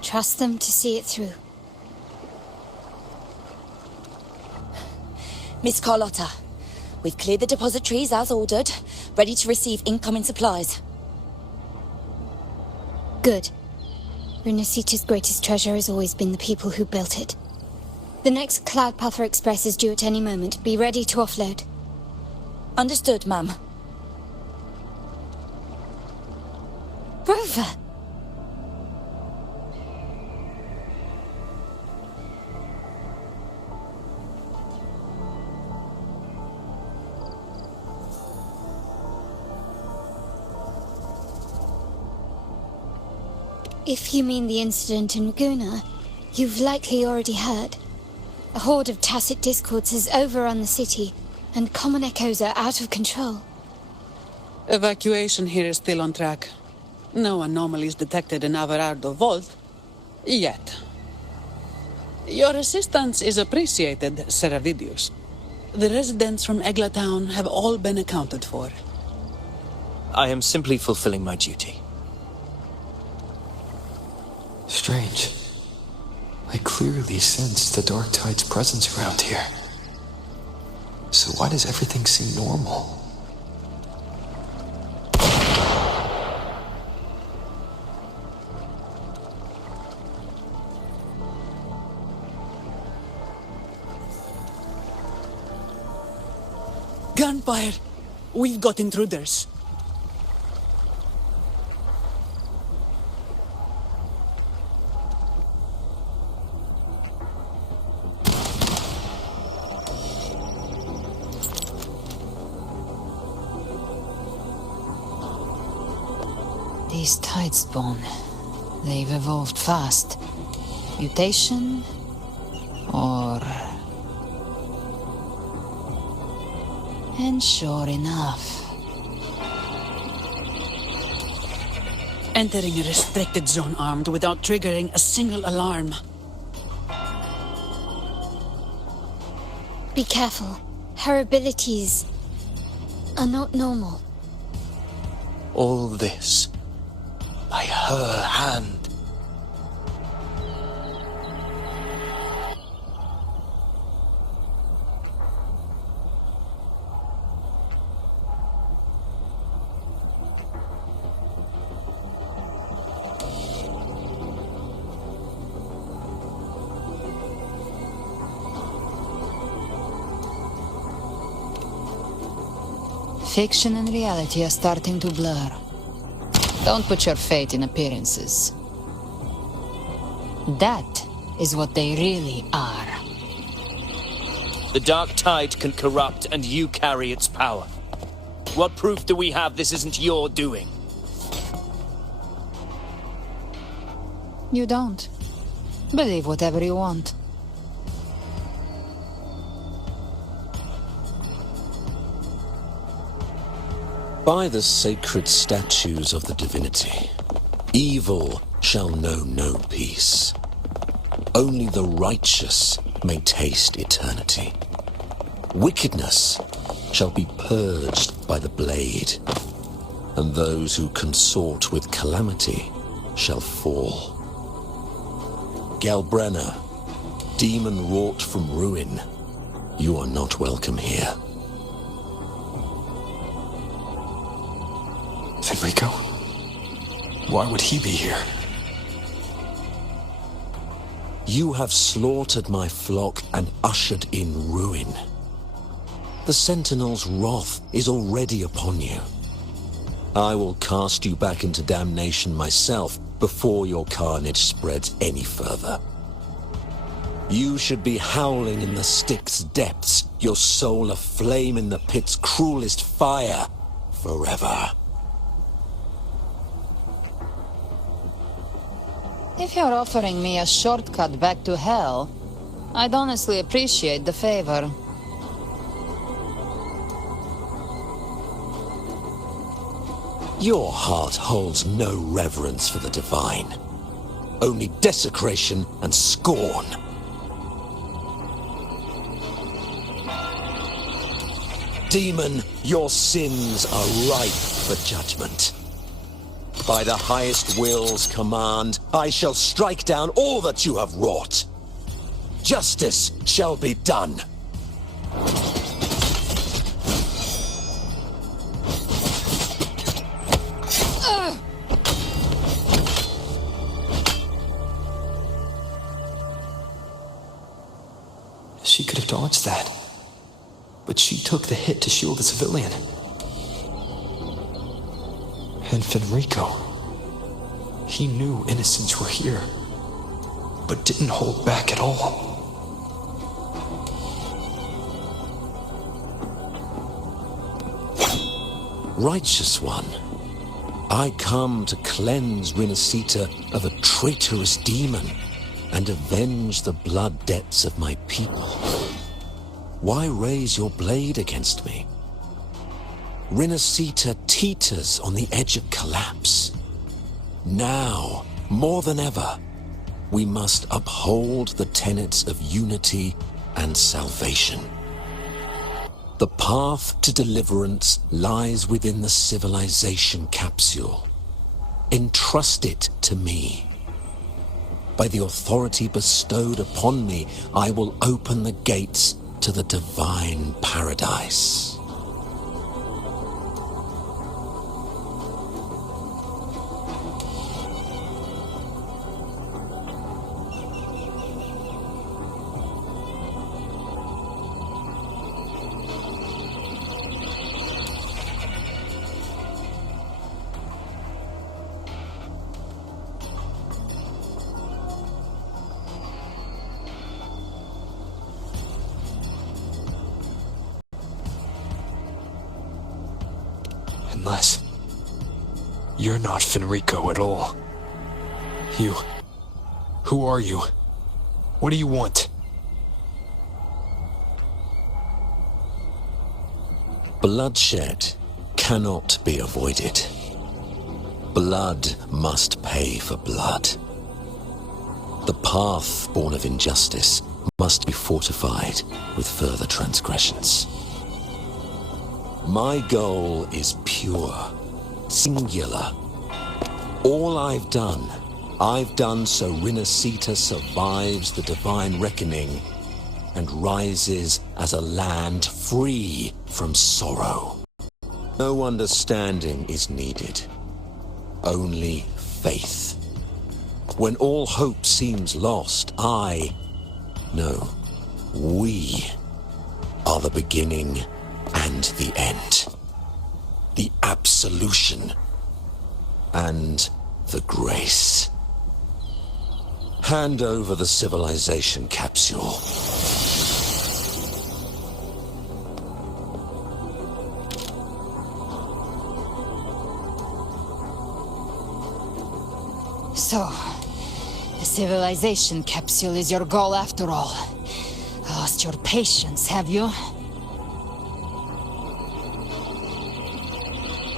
Trust them to see it through. Miss Carlotta, we've cleared the depositories as ordered, ready to receive incoming supplies. Good. Rinascita's greatest treasure has always been the people who built it. The next Cloudpather Express is due at any moment. Be ready to offload. Understood, ma'am. Rover! If you mean the incident in Raguna, you've likely already heard. A horde of tacit discords has overrun the city, and common echoes are out of control. Evacuation here is still on track. No anomalies detected in Alvarado Vault. Yet. Your assistance is appreciated, Seravidius. The residents from Eglatown have all been accounted for. I am simply fulfilling my duty. Strange. I clearly sense the Dark Tide's presence around here. So why does everything seem normal? Gunfire! We've got intruders. These Tidespawn, they've evolved fast. Mutation? Or... And sure enough... Entering a restricted zone armed without triggering a single alarm. Be careful. Her abilities... A note normal. All this by her hand. Fiction and reality are starting to blur. Don't put your faith in appearances. That is what they really are. The dark tide can corrupt, and you carry its power. What proof do we have this isn't your doing? You don't. Believe whatever you want. By the sacred statues of the divinity, evil shall know no peace. Only the righteous may taste eternity. Wickedness shall be purged by the blade, and those who consort with calamity shall fall. Galbrenna, demon wrought from ruin, you are not welcome here. Fenrico? Why would he be here? You have slaughtered my flock and ushered in ruin. The Sentinel's wrath is already upon you. I will cast you back into damnation myself before your carnage spreads any further. You should be howling in the Styx's depths, your soul aflame in the pit's cruelest fire, forever. If you're offering me a shortcut back to hell, I'd honestly appreciate the favor. Your heart holds no reverence for the divine, only desecration and scorn. Demon, your sins are ripe for judgment. By the highest will's command, I shall strike down all that you have wrought. Justice shall be done. She could have dodged that. But she took the hit to shield the civilian. And Fenrico, he knew innocents were here, but didn't hold back at all. Righteous one, I come to cleanse Rinascita of a traitorous demon and avenge the blood debts of my people. Why raise your blade against me? Rinascita teeters on the edge of collapse. Now, more than ever, we must uphold the tenets of unity and salvation. The path to deliverance lies within the civilization capsule. Entrust it to me. By the authority bestowed upon me, I will open the gates to the divine paradise. Unless you're not Fenrico at all. You... Who are you? What do you want? Bloodshed cannot be avoided. Blood must pay for blood. The path born of injustice must be fortified with further transgressions. My goal is pure, singular. All I've done so Rinascita survives the divine reckoning and rises as a land free from sorrow. No understanding is needed, only faith. When all hope seems lost, we are the beginning and the end. The absolution and the grace. Hand over the civilization capsule. So, the civilization capsule is your goal after all. Lost your patience, have you?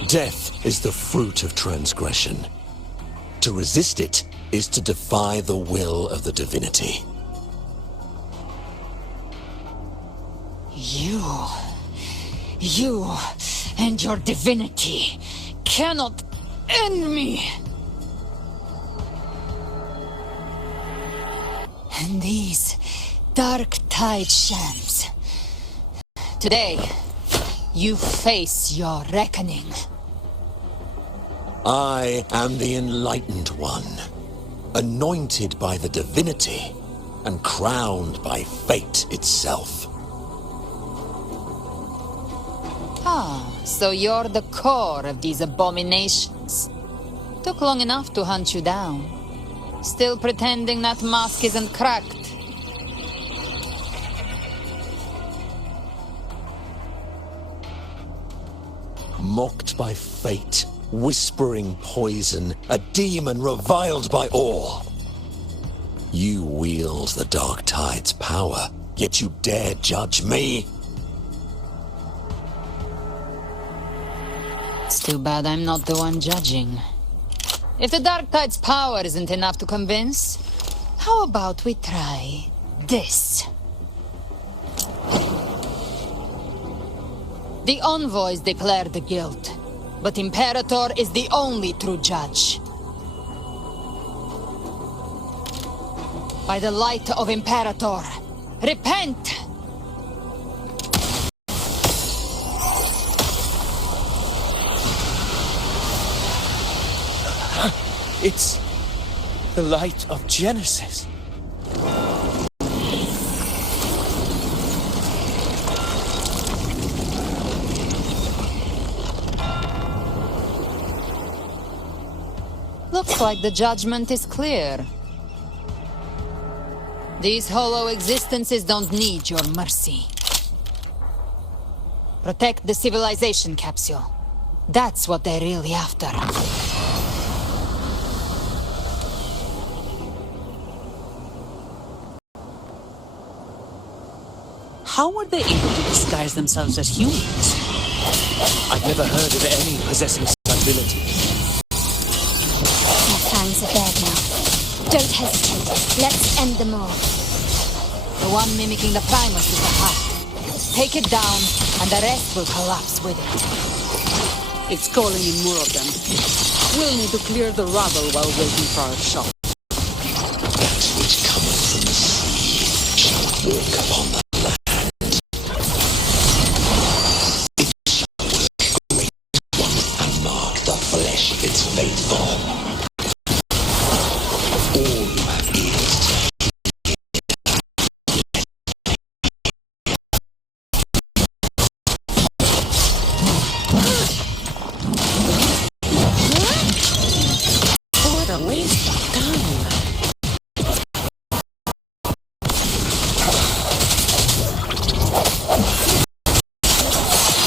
Death is the fruit of transgression. To resist it is to defy the will of the divinity. You and your divinity cannot end me. And these dark tide shams. Today, you face your reckoning. I am the Enlightened One, anointed by the divinity and crowned by fate itself. So you're the core of these abominations. Took long enough to hunt you down. Still pretending that mask isn't cracked. Mocked by fate, whispering poison, a demon reviled by all. You wield the Dark Tide's power, yet you dare judge me? It's too bad I'm not the one judging. If the Dark Tide's power isn't enough to convince, how about we try this? The envoys declare the guilt, but Imperator is the only true judge. By the light of Imperator, repent! It's the light of Genesis. Looks like the judgment is clear. These hollow existences don't need your mercy. Protect the civilization capsule. That's what they're really after. How were they able to disguise themselves as humans? I've never heard of any possessing such abilities. My fangs are bared now. Don't hesitate. Let's end them all. The one mimicking the Primus is the heart. Take it down, and the rest will collapse with it. It's calling in more of them. We'll need to clear the rubble while waiting for our shot. That which cometh from the sea shall walk upon the land. It shall work great wonders and mark the flesh of its faithful. All who have ears to What a waste of time!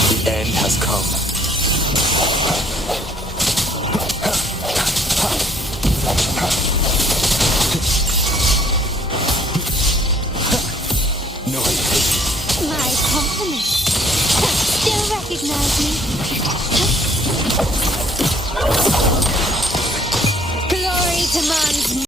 The end has come. No. My compliments. Still recognize me? Glory to man's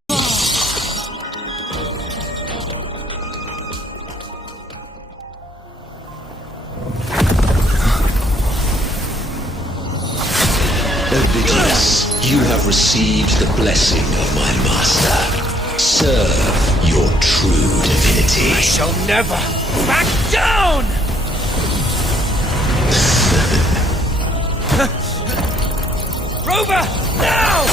Ovidius, you have received the blessing of my master. Serve your true divinity. I shall never back down! Rover, now!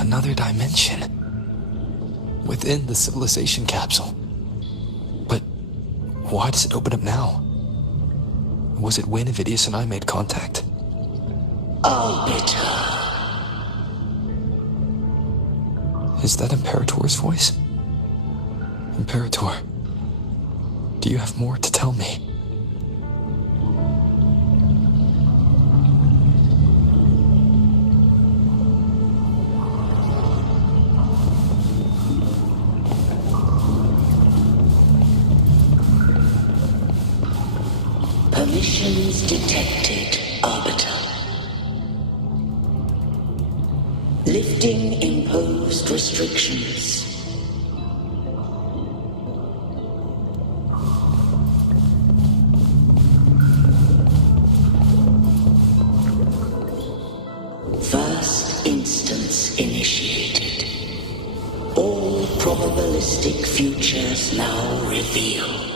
Another dimension. Within the civilization capsule. But why does it open up now? Was it when Avidius and I made contact? Arbiter. Is that Imperator's voice? Imperator, do you have more to tell me? Permissions detected, Arbiter. Lifting imposed restrictions. First instance initiated. All probabilistic futures now revealed.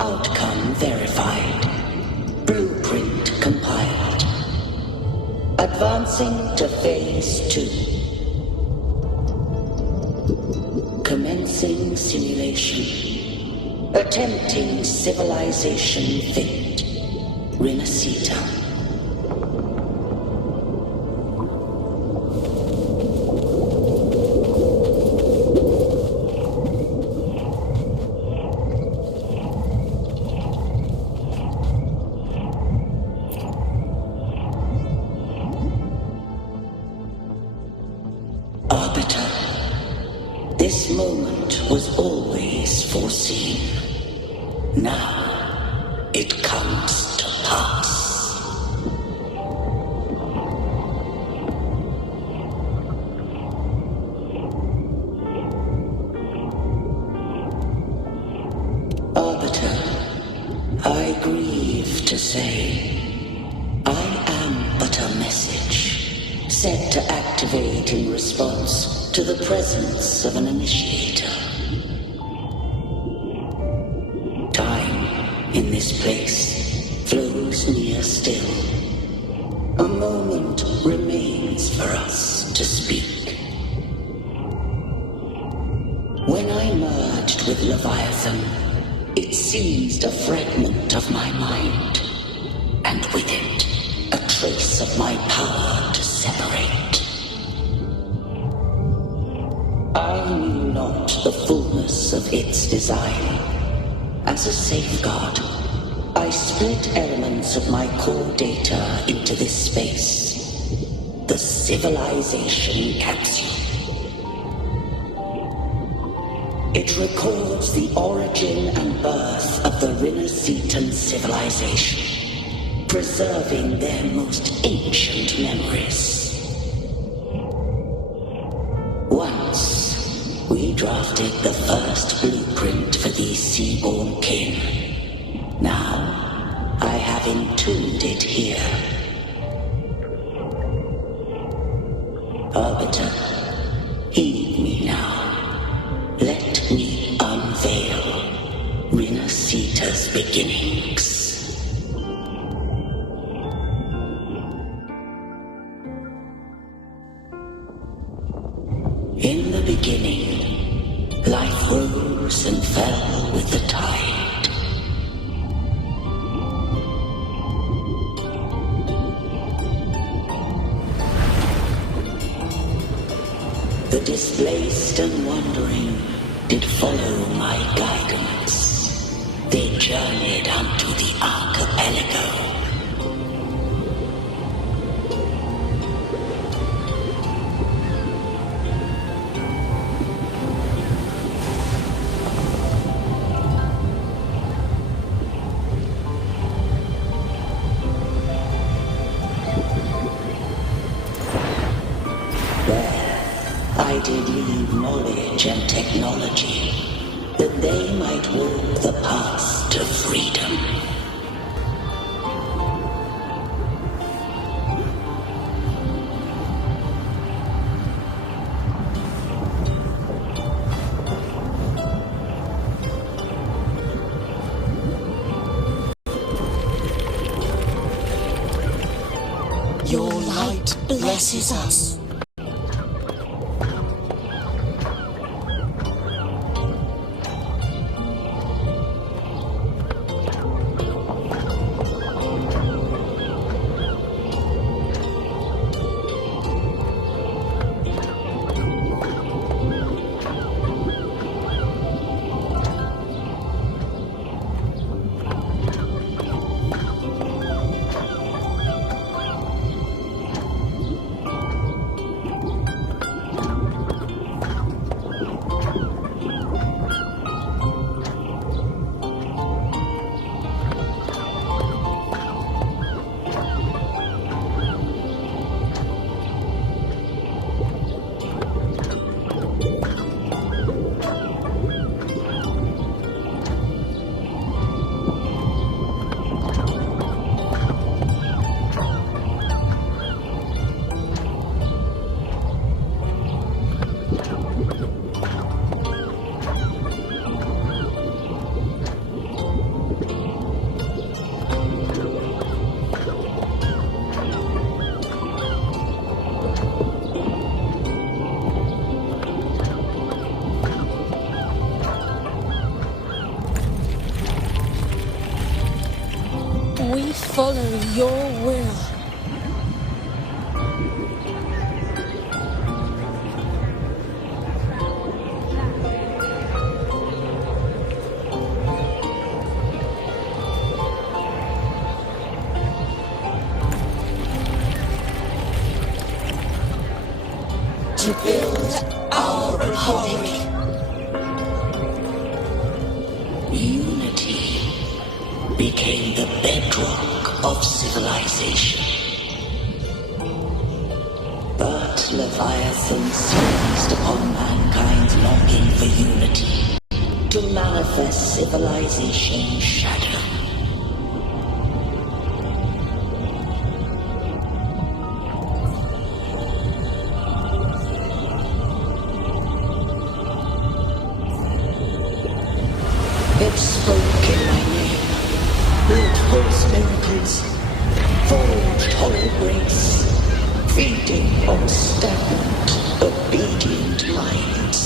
Outcome verified. Blueprint compiled. Advancing to phase 2. Commencing simulation. Attempting civilization fit. Rinascita. Arbiter, this moment was always foreseen. Now it comes to pass. Arbiter, I grieve to say, I am but a message, set to activate in response to the presence of an initiator. Time in this place flows near still. A moment remains for us to speak. When I merged with Leviathan, it seized a fragment of my mind, and with it, a trace of my power to separate. I knew not the fullness of its design. As a safeguard, I split elements of my core data into this space, the civilization capsule. It records the origin and birth of the Rinascitan civilization, preserving their most ancient memories. Once, we drafted the first blueprint for these seaborn kin. Now, I have entombed it here. Arbiter, heed me now. Let me unveil Rinascita's beginnings. In the beginning, life rose and fell with the tide. The displaced and wandering did follow my guidance. They journeyed unto the archipelago. There, I did leave knowledge and technology, that they might walk the path to freedom. Your light blesses us. We follow your will. To build our republic. Unity became the bedrock of civilization. But Leviathan seized upon mankind's longing for unity to manifest civilization's shadow. It spoke in my name, built false miracles, forged hollow grace, feeding on stagnant, obedient minds.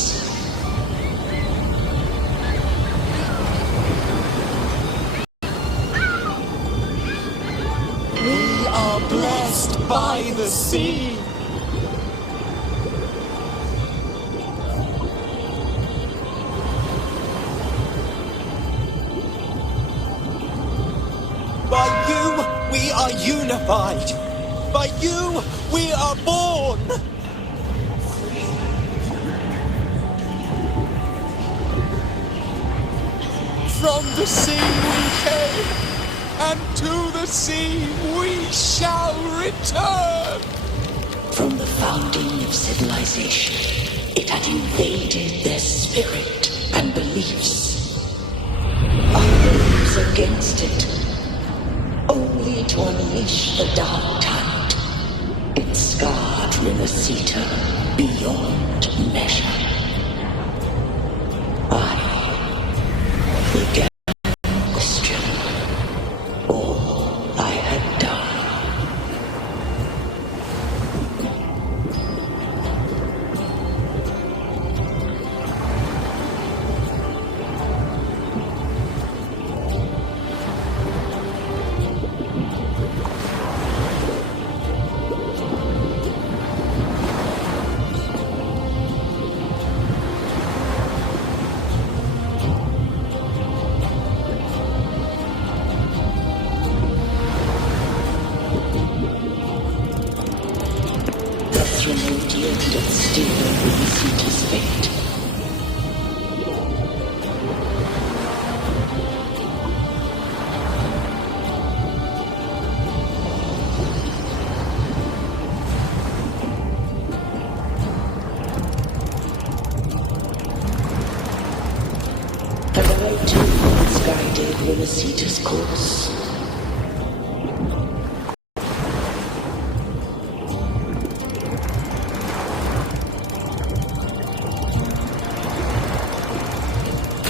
We are blessed by the sea. By you, we are unified. By you, we are born. From the sea we came, and to the sea we shall return. From the founding of civilization, it had invaded their spirit and beliefs. Arose against it, only to unleash the dark tide. It scarred Rinascita beyond measure. I began to question all I had done. Rinascita's still Rinascita's fate. Rinascita's course.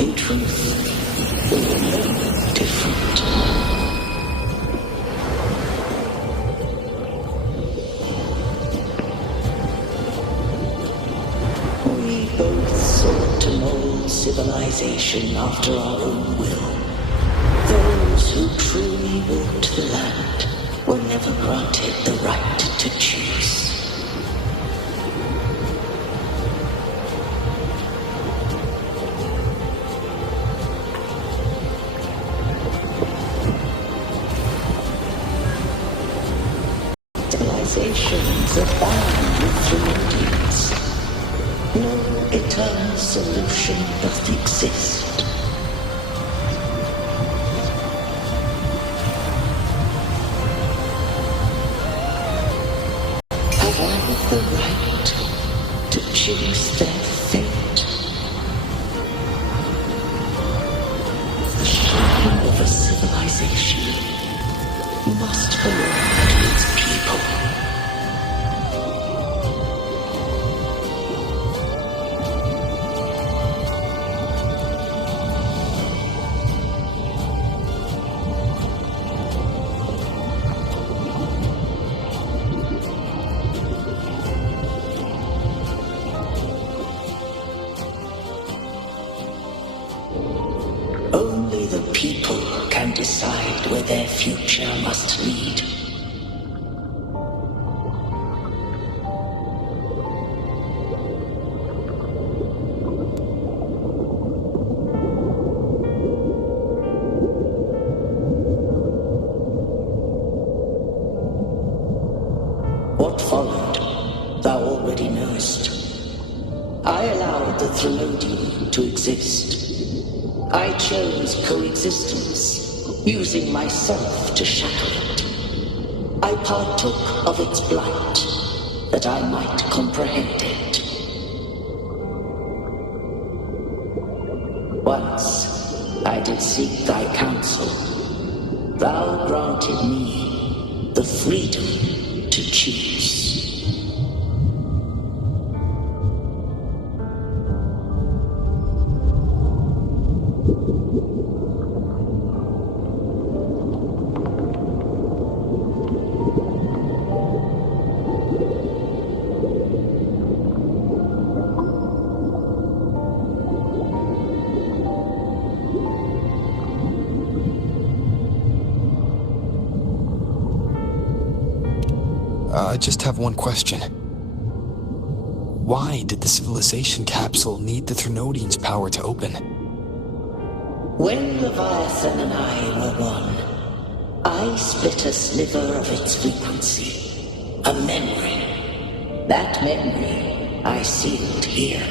In truth, we were very different. We both sought to mold civilization after our own will. Those who truly walked the land were never granted the right to choose. Civilizations abound with Trinodians. No eternal solution doth exist. Have I the right to choose their fate? The shaping of a civilization must belong to its people. Only the people can decide where their future must lead. What followed, thou already knowest. I allowed the Trinodian to exist. I chose coexistence, using myself to shackle it. I partook of its blight, that I might comprehend it. Once I did seek thy counsel. Thou granted me the freedom to choose. I just have one question. Why did the civilization capsule need the Trinodian's power to open? When Leviathan and I were one, I split a sliver of its frequency, a memory. That memory I sealed here.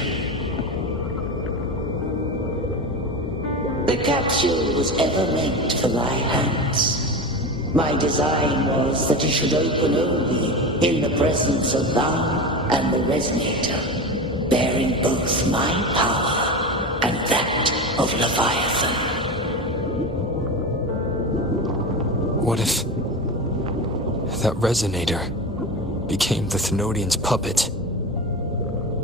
The capsule was ever meant for thy hands. My design was that it should open only in the presence of thou and the Resonator, bearing both my power and that of Leviathan. What if that Resonator became the Trinodian's puppet?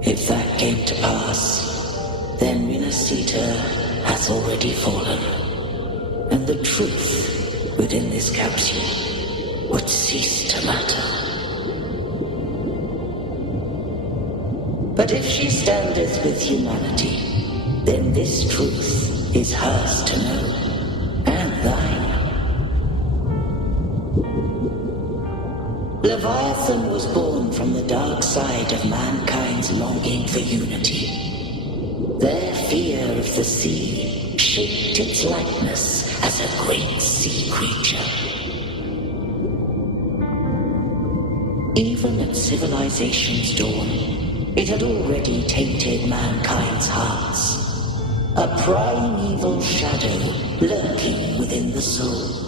If that came to pass, then Rinascita has already fallen, and the truth within this capsule would cease to matter. But if she standeth with humanity, then this truth is hers to know, and thine. Leviathan was born from the dark side of mankind's longing for unity. Their fear of the sea shaped its likeness as a great sea creature. Even at civilization's dawn, it had already tainted mankind's hearts. A primeval shadow lurking within the soul.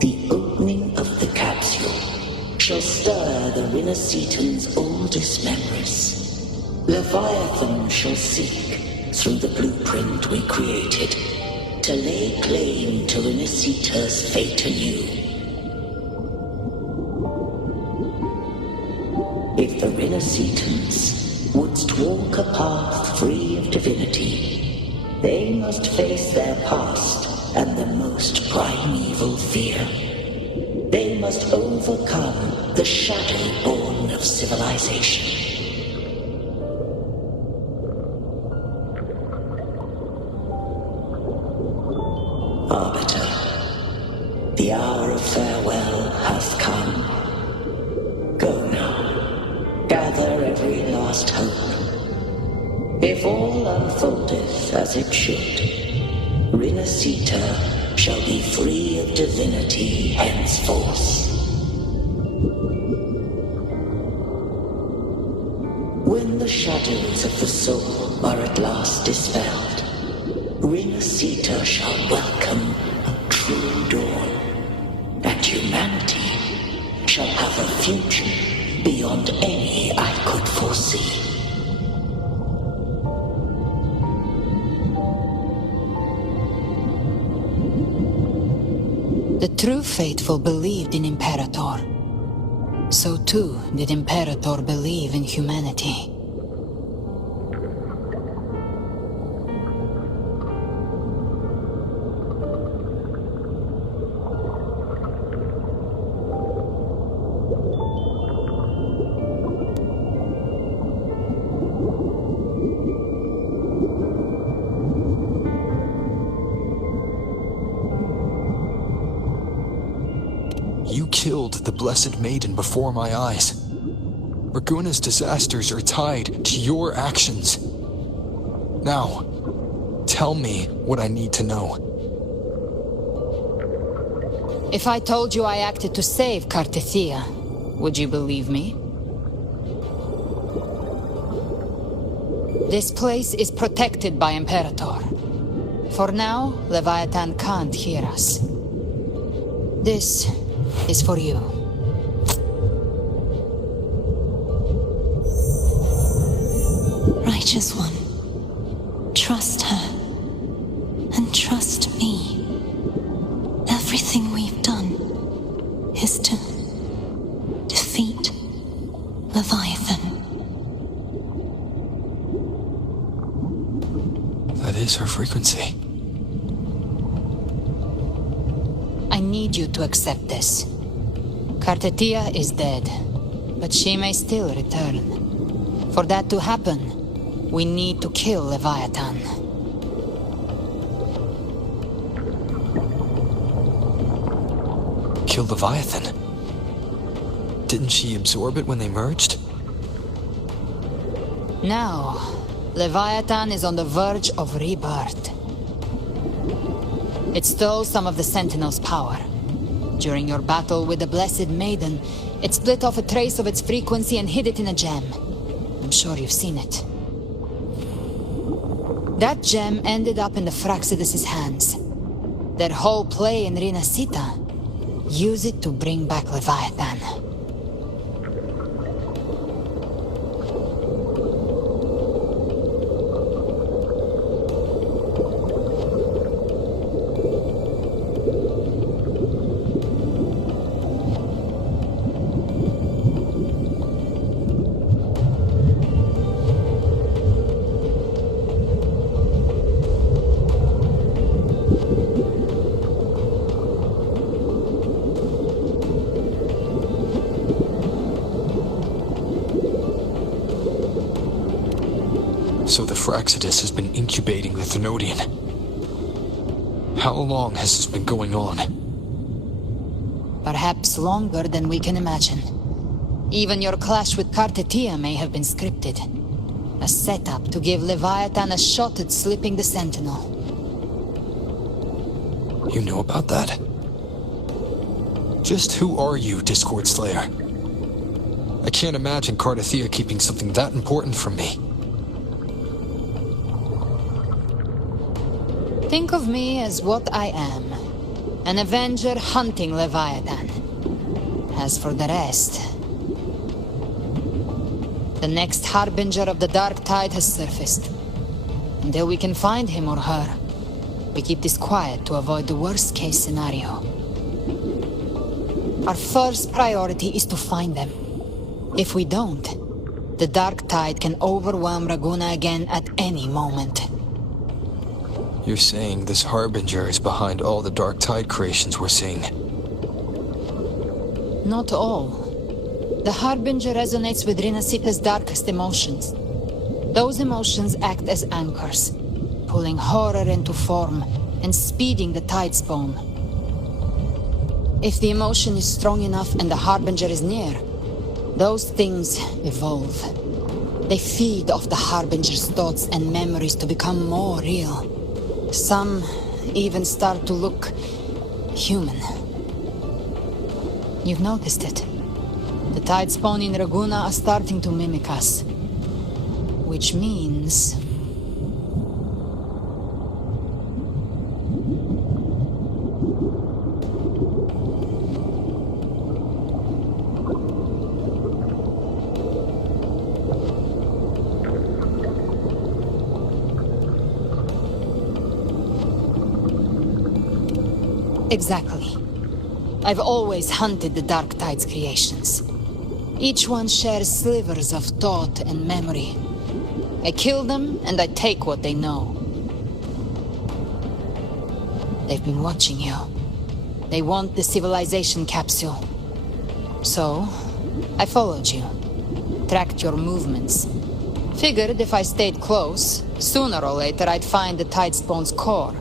The opening of the capsule shall stir the Rinascitan's oldest memories. Leviathan shall seek through the blueprint we created to lay claim to Rinascita's fate anew. If the Rinascitans wouldst walk a path free of divinity, they must face their past and the most primeval fear. They must overcome the shadow born of civilization. Arbiter, the hour of farewell hath come. Go now, gather every last hope. If all unfoldeth as it should, Rinascita shall be free of divinity henceforth. When the shadows of the soul are at last dispelled, Rinascita shall welcome a true dawn, and humanity shall have a future beyond any I could foresee. The true faithful believed in Imperator. So too did Imperator believe in humanity. You killed the Blessed Maiden before my eyes. Raguna's disasters are tied to your actions. Now, tell me what I need to know. If I told you I acted to save Cartethia, would you believe me? This place is protected by Imperator. For now, Leviathan can't hear us. This is for you. Righteous One, trust her, and trust me. Everything we've done is to defeat Leviathan. That is her frequency. I need you to accept this. Cartethia is dead, but she may still return. For that to happen, we need to kill Leviathan. Kill Leviathan? Didn't she absorb it when they merged? Now, Leviathan is on the verge of rebirth. It stole some of the Sentinel's power. During your battle with the Blessed Maiden, it split off a trace of its frequency and hid it in a gem. I'm sure you've seen it. That gem ended up in the Fraxidus' hands. Their whole play in Rinascita. Use it to bring back Leviathan. So the Fraxidus has been incubating the Thenodian. How long has this been going on? Perhaps longer than we can imagine. Even your clash with Cartethia may have been scripted. A setup to give Leviathan a shot at slipping the Sentinel. You know about that? Just who are you, Discord Slayer? I can't imagine Cartethia keeping something that important from me. Think of me as what I am. An Avenger hunting Leviathan. As for the rest... The next Harbinger of the Dark Tide has surfaced. Until we can find him or her, we keep this quiet to avoid the worst-case scenario. Our first priority is to find them. If we don't, the dark tide can overwhelm Raguna again at any moment. You're saying this Harbinger is behind all the dark tide creations we're seeing? Not all. The Harbinger resonates with Rinascita's darkest emotions. Those emotions act as anchors, pulling horror into form and speeding the tide spawn. If the emotion is strong enough and the Harbinger is near, those things evolve. They feed off the Harbinger's thoughts and memories to become more real. Some even start to look human. You've noticed it. The tide spawn in Raguna are starting to mimic us. Which means... Exactly. I've always hunted the Dark Tide's creations. Each one shares slivers of thought and memory. I kill them, and I take what they know. They've been watching you. They want the civilization capsule. So, I followed you. Tracked your movements. Figured if I stayed close, sooner or later I'd find the Tidespawn's core.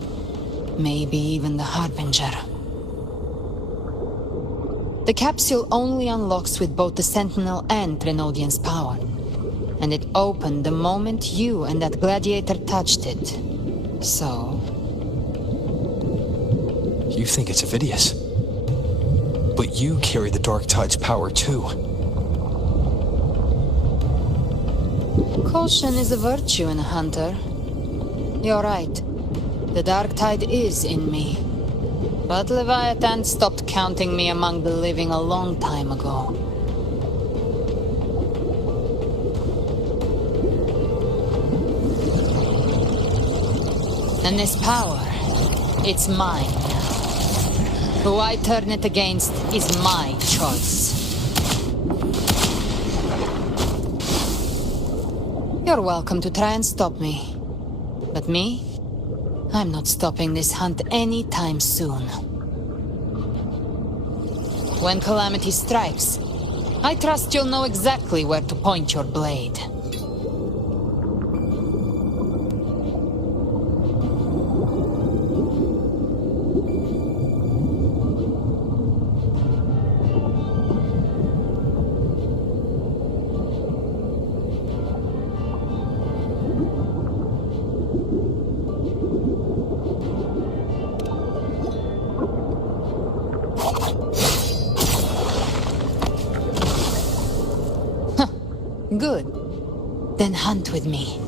Maybe even the Harbinger. The capsule only unlocks with both the Sentinel and Trinodian's power. And it opened the moment you and that gladiator touched it. So... You think it's Avidius. But you carry the Dark Tide's power too. Caution is a virtue in a hunter. You're right. The Dark Tide is in me. But Leviathan stopped counting me among the living a long time ago. And this power, it's mine. Who I turn it against is my choice. You're welcome to try and stop me. But me? I'm not stopping this hunt anytime soon. When calamity strikes, I trust you'll know exactly where to point your blade. Good. Then hunt with me.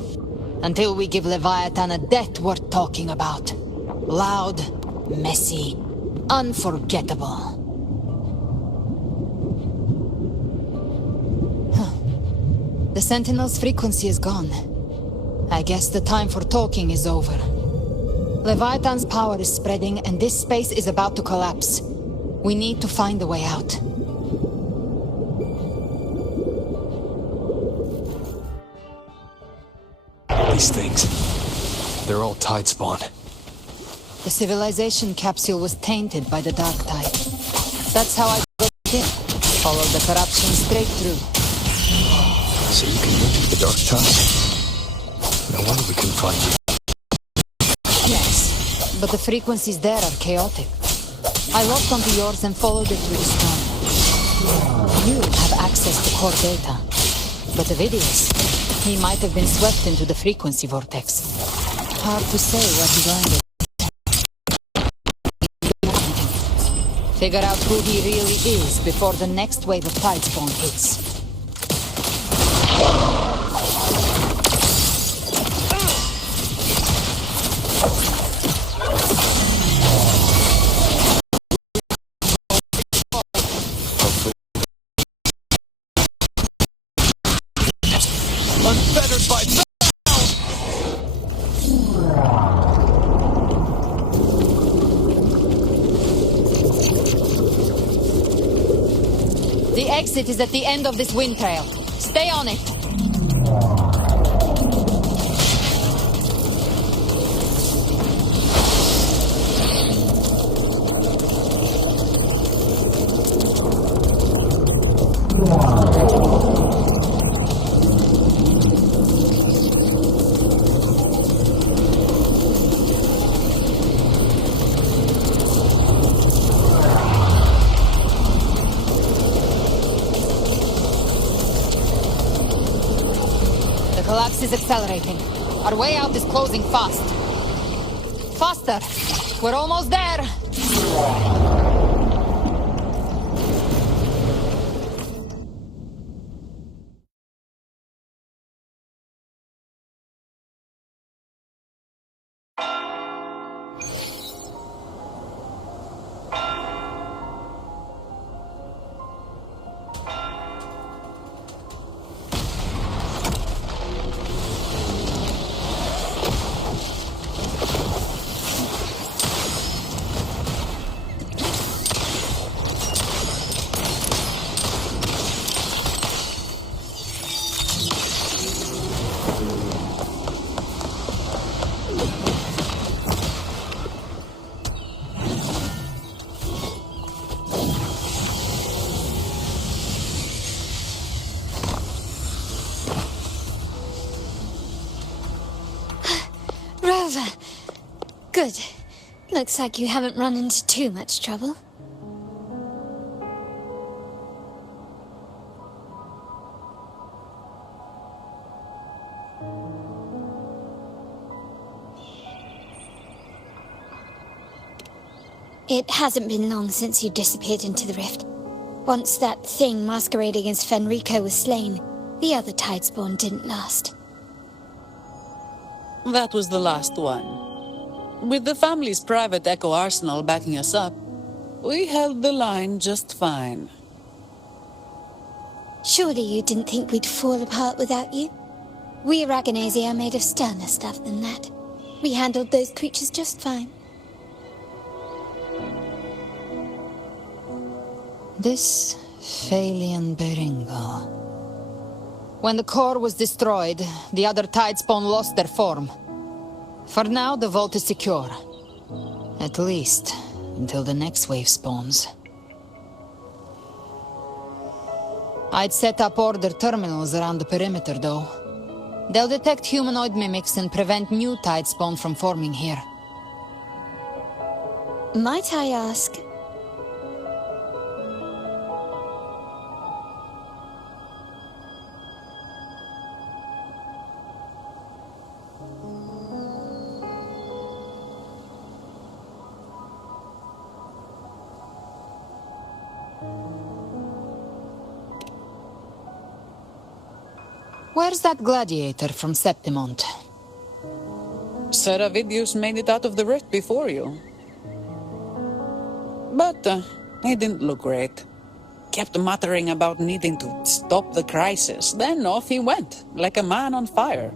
Until we give Leviathan a death worth talking about. Loud, messy, unforgettable. The Sentinel's frequency is gone. I guess the time for talking is over. Leviathan's power is spreading and this space is about to collapse. We need to find a way out. These things, they're all Tidespawn. The civilization capsule was tainted by the Dark Tide. That's how I got in. Followed the corruption straight through. So you can enter the Dark Tide? No wonder we couldn't find you. Yes, but the frequencies there are chaotic. I locked onto yours and followed it through the storm. You have access to core data. But Avidius, he might have been swept into the frequency vortex. Hard to say where he landed. Figure out who he really is before the next wave of Tidespawn hits. Unfettered by exit is at the end of this wind trail. Stay on it. The collapse is accelerating. Our way out is closing fast. Faster! We're almost there! Rover. Good. Looks like you haven't run into too much trouble. It hasn't been long since you disappeared into the rift. Once that thing masquerading as Fenrico was slain, the other Tidespawn didn't last. That was the last one. With the family's private Echo Arsenal backing us up, we held the line just fine. Surely you didn't think we'd fall apart without you? We Aragonese are made of sterner stuff than that. We handled those creatures just fine. This Phalian Beringo. When the core was destroyed, the other Tidespawn lost their form. For now, the vault is secure. At least, until the next wave spawns. I'd set up order terminals around the perimeter, though. They'll detect humanoid mimics and prevent new Tidespawn from forming here. Might I ask? Where's that gladiator from Septimont? Seravidius made it out of the rift before you. But he didn't look great. Kept muttering about needing to stop the crisis. Then off he went, like a man on fire.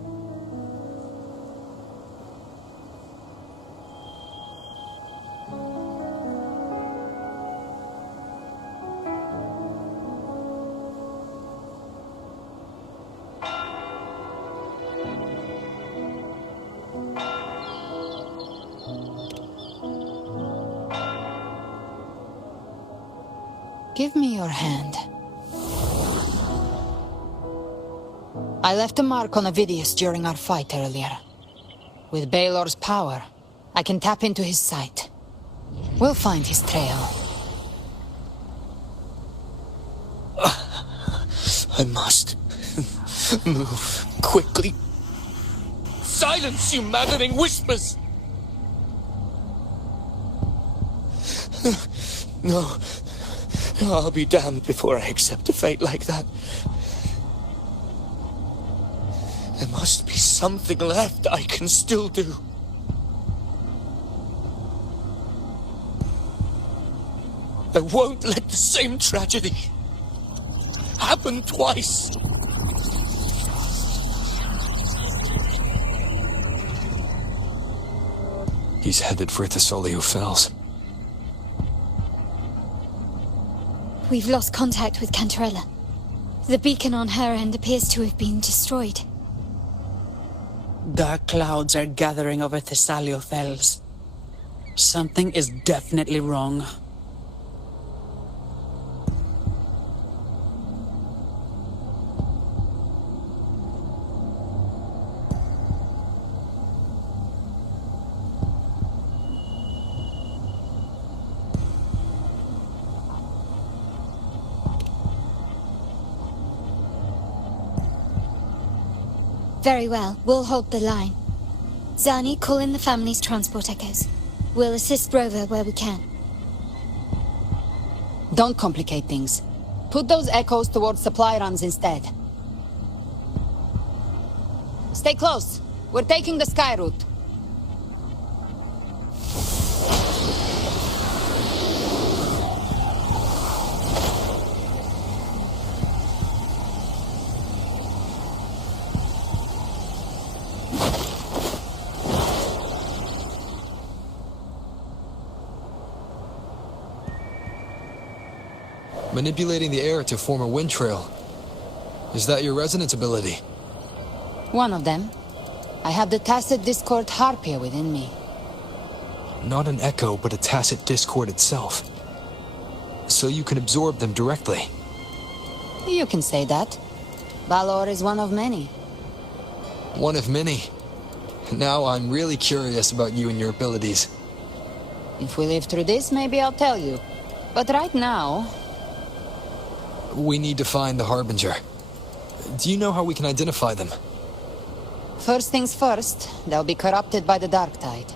Give me your hand. I left a mark on Avidius during our fight earlier. With Baelor's power, I can tap into his sight. We'll find his trail. I must move quickly. Silence, you maddening whispers! No. I'll be damned before I accept a fate like that. There must be something left I can still do. I won't let the same tragedy happen twice. He's headed for Thesolio Fells. We've lost contact with Cantarella. The beacon on her end appears to have been destroyed. Dark clouds are gathering over Thessalio Fells. Something is definitely wrong. Very well, we'll hold the line. Zani, call in the family's transport echoes. We'll assist Rover where we can. Don't complicate things. Put those echoes towards supply runs instead. Stay close. We're taking the sky route. Manipulating the air to form a wind trail. Is that your resonance ability? One of them. I have the tacit discord harpia within me. Not an echo, but a tacit discord itself. So you can absorb them directly. You can say that. Valor is one of many. One of many. Now I'm really curious about you and your abilities. If we live through this, maybe I'll tell you. But right now... We need to find the Harbinger. Do you know how we can identify them? First things first, they'll be corrupted by the dark tide.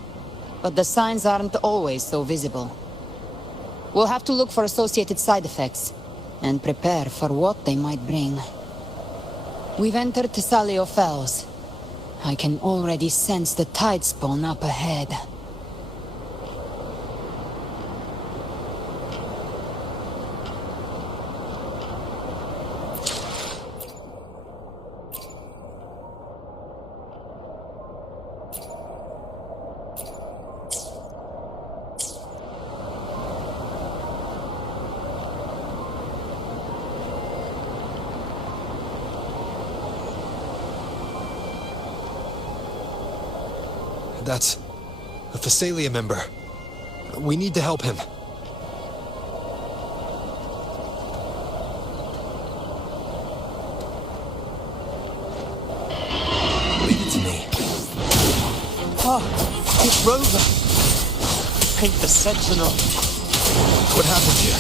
But the signs aren't always so visible. We'll have to look for associated side effects, and prepare for what they might bring. We've entered Thessalio Fells. I can already sense the tide spawn up ahead. That's a Thessalia member. We need to help him. Leave it to me. Oh, it's Rover. Paint the Sentinel. What happened here?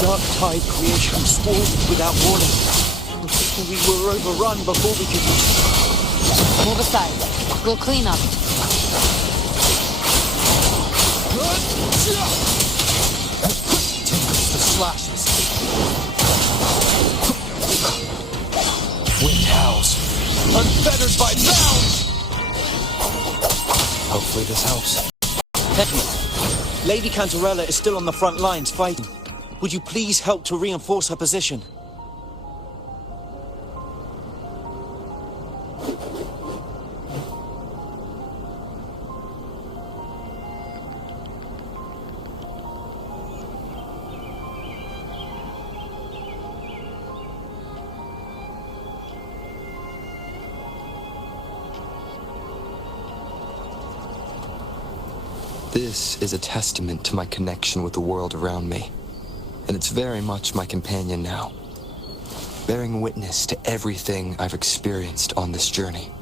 Dark tide creation swarmed without warning. We were overrun before we could... Move aside. We'll clean up. The slashes. Wind howls. Unfettered by bounds! Hopefully this helps. Tecma, Lady Cantarella is still on the front lines fighting. Would you please help to reinforce her position? This is a testament to my connection with the world around me, and it's very much my companion now, bearing witness to everything I've experienced on this journey.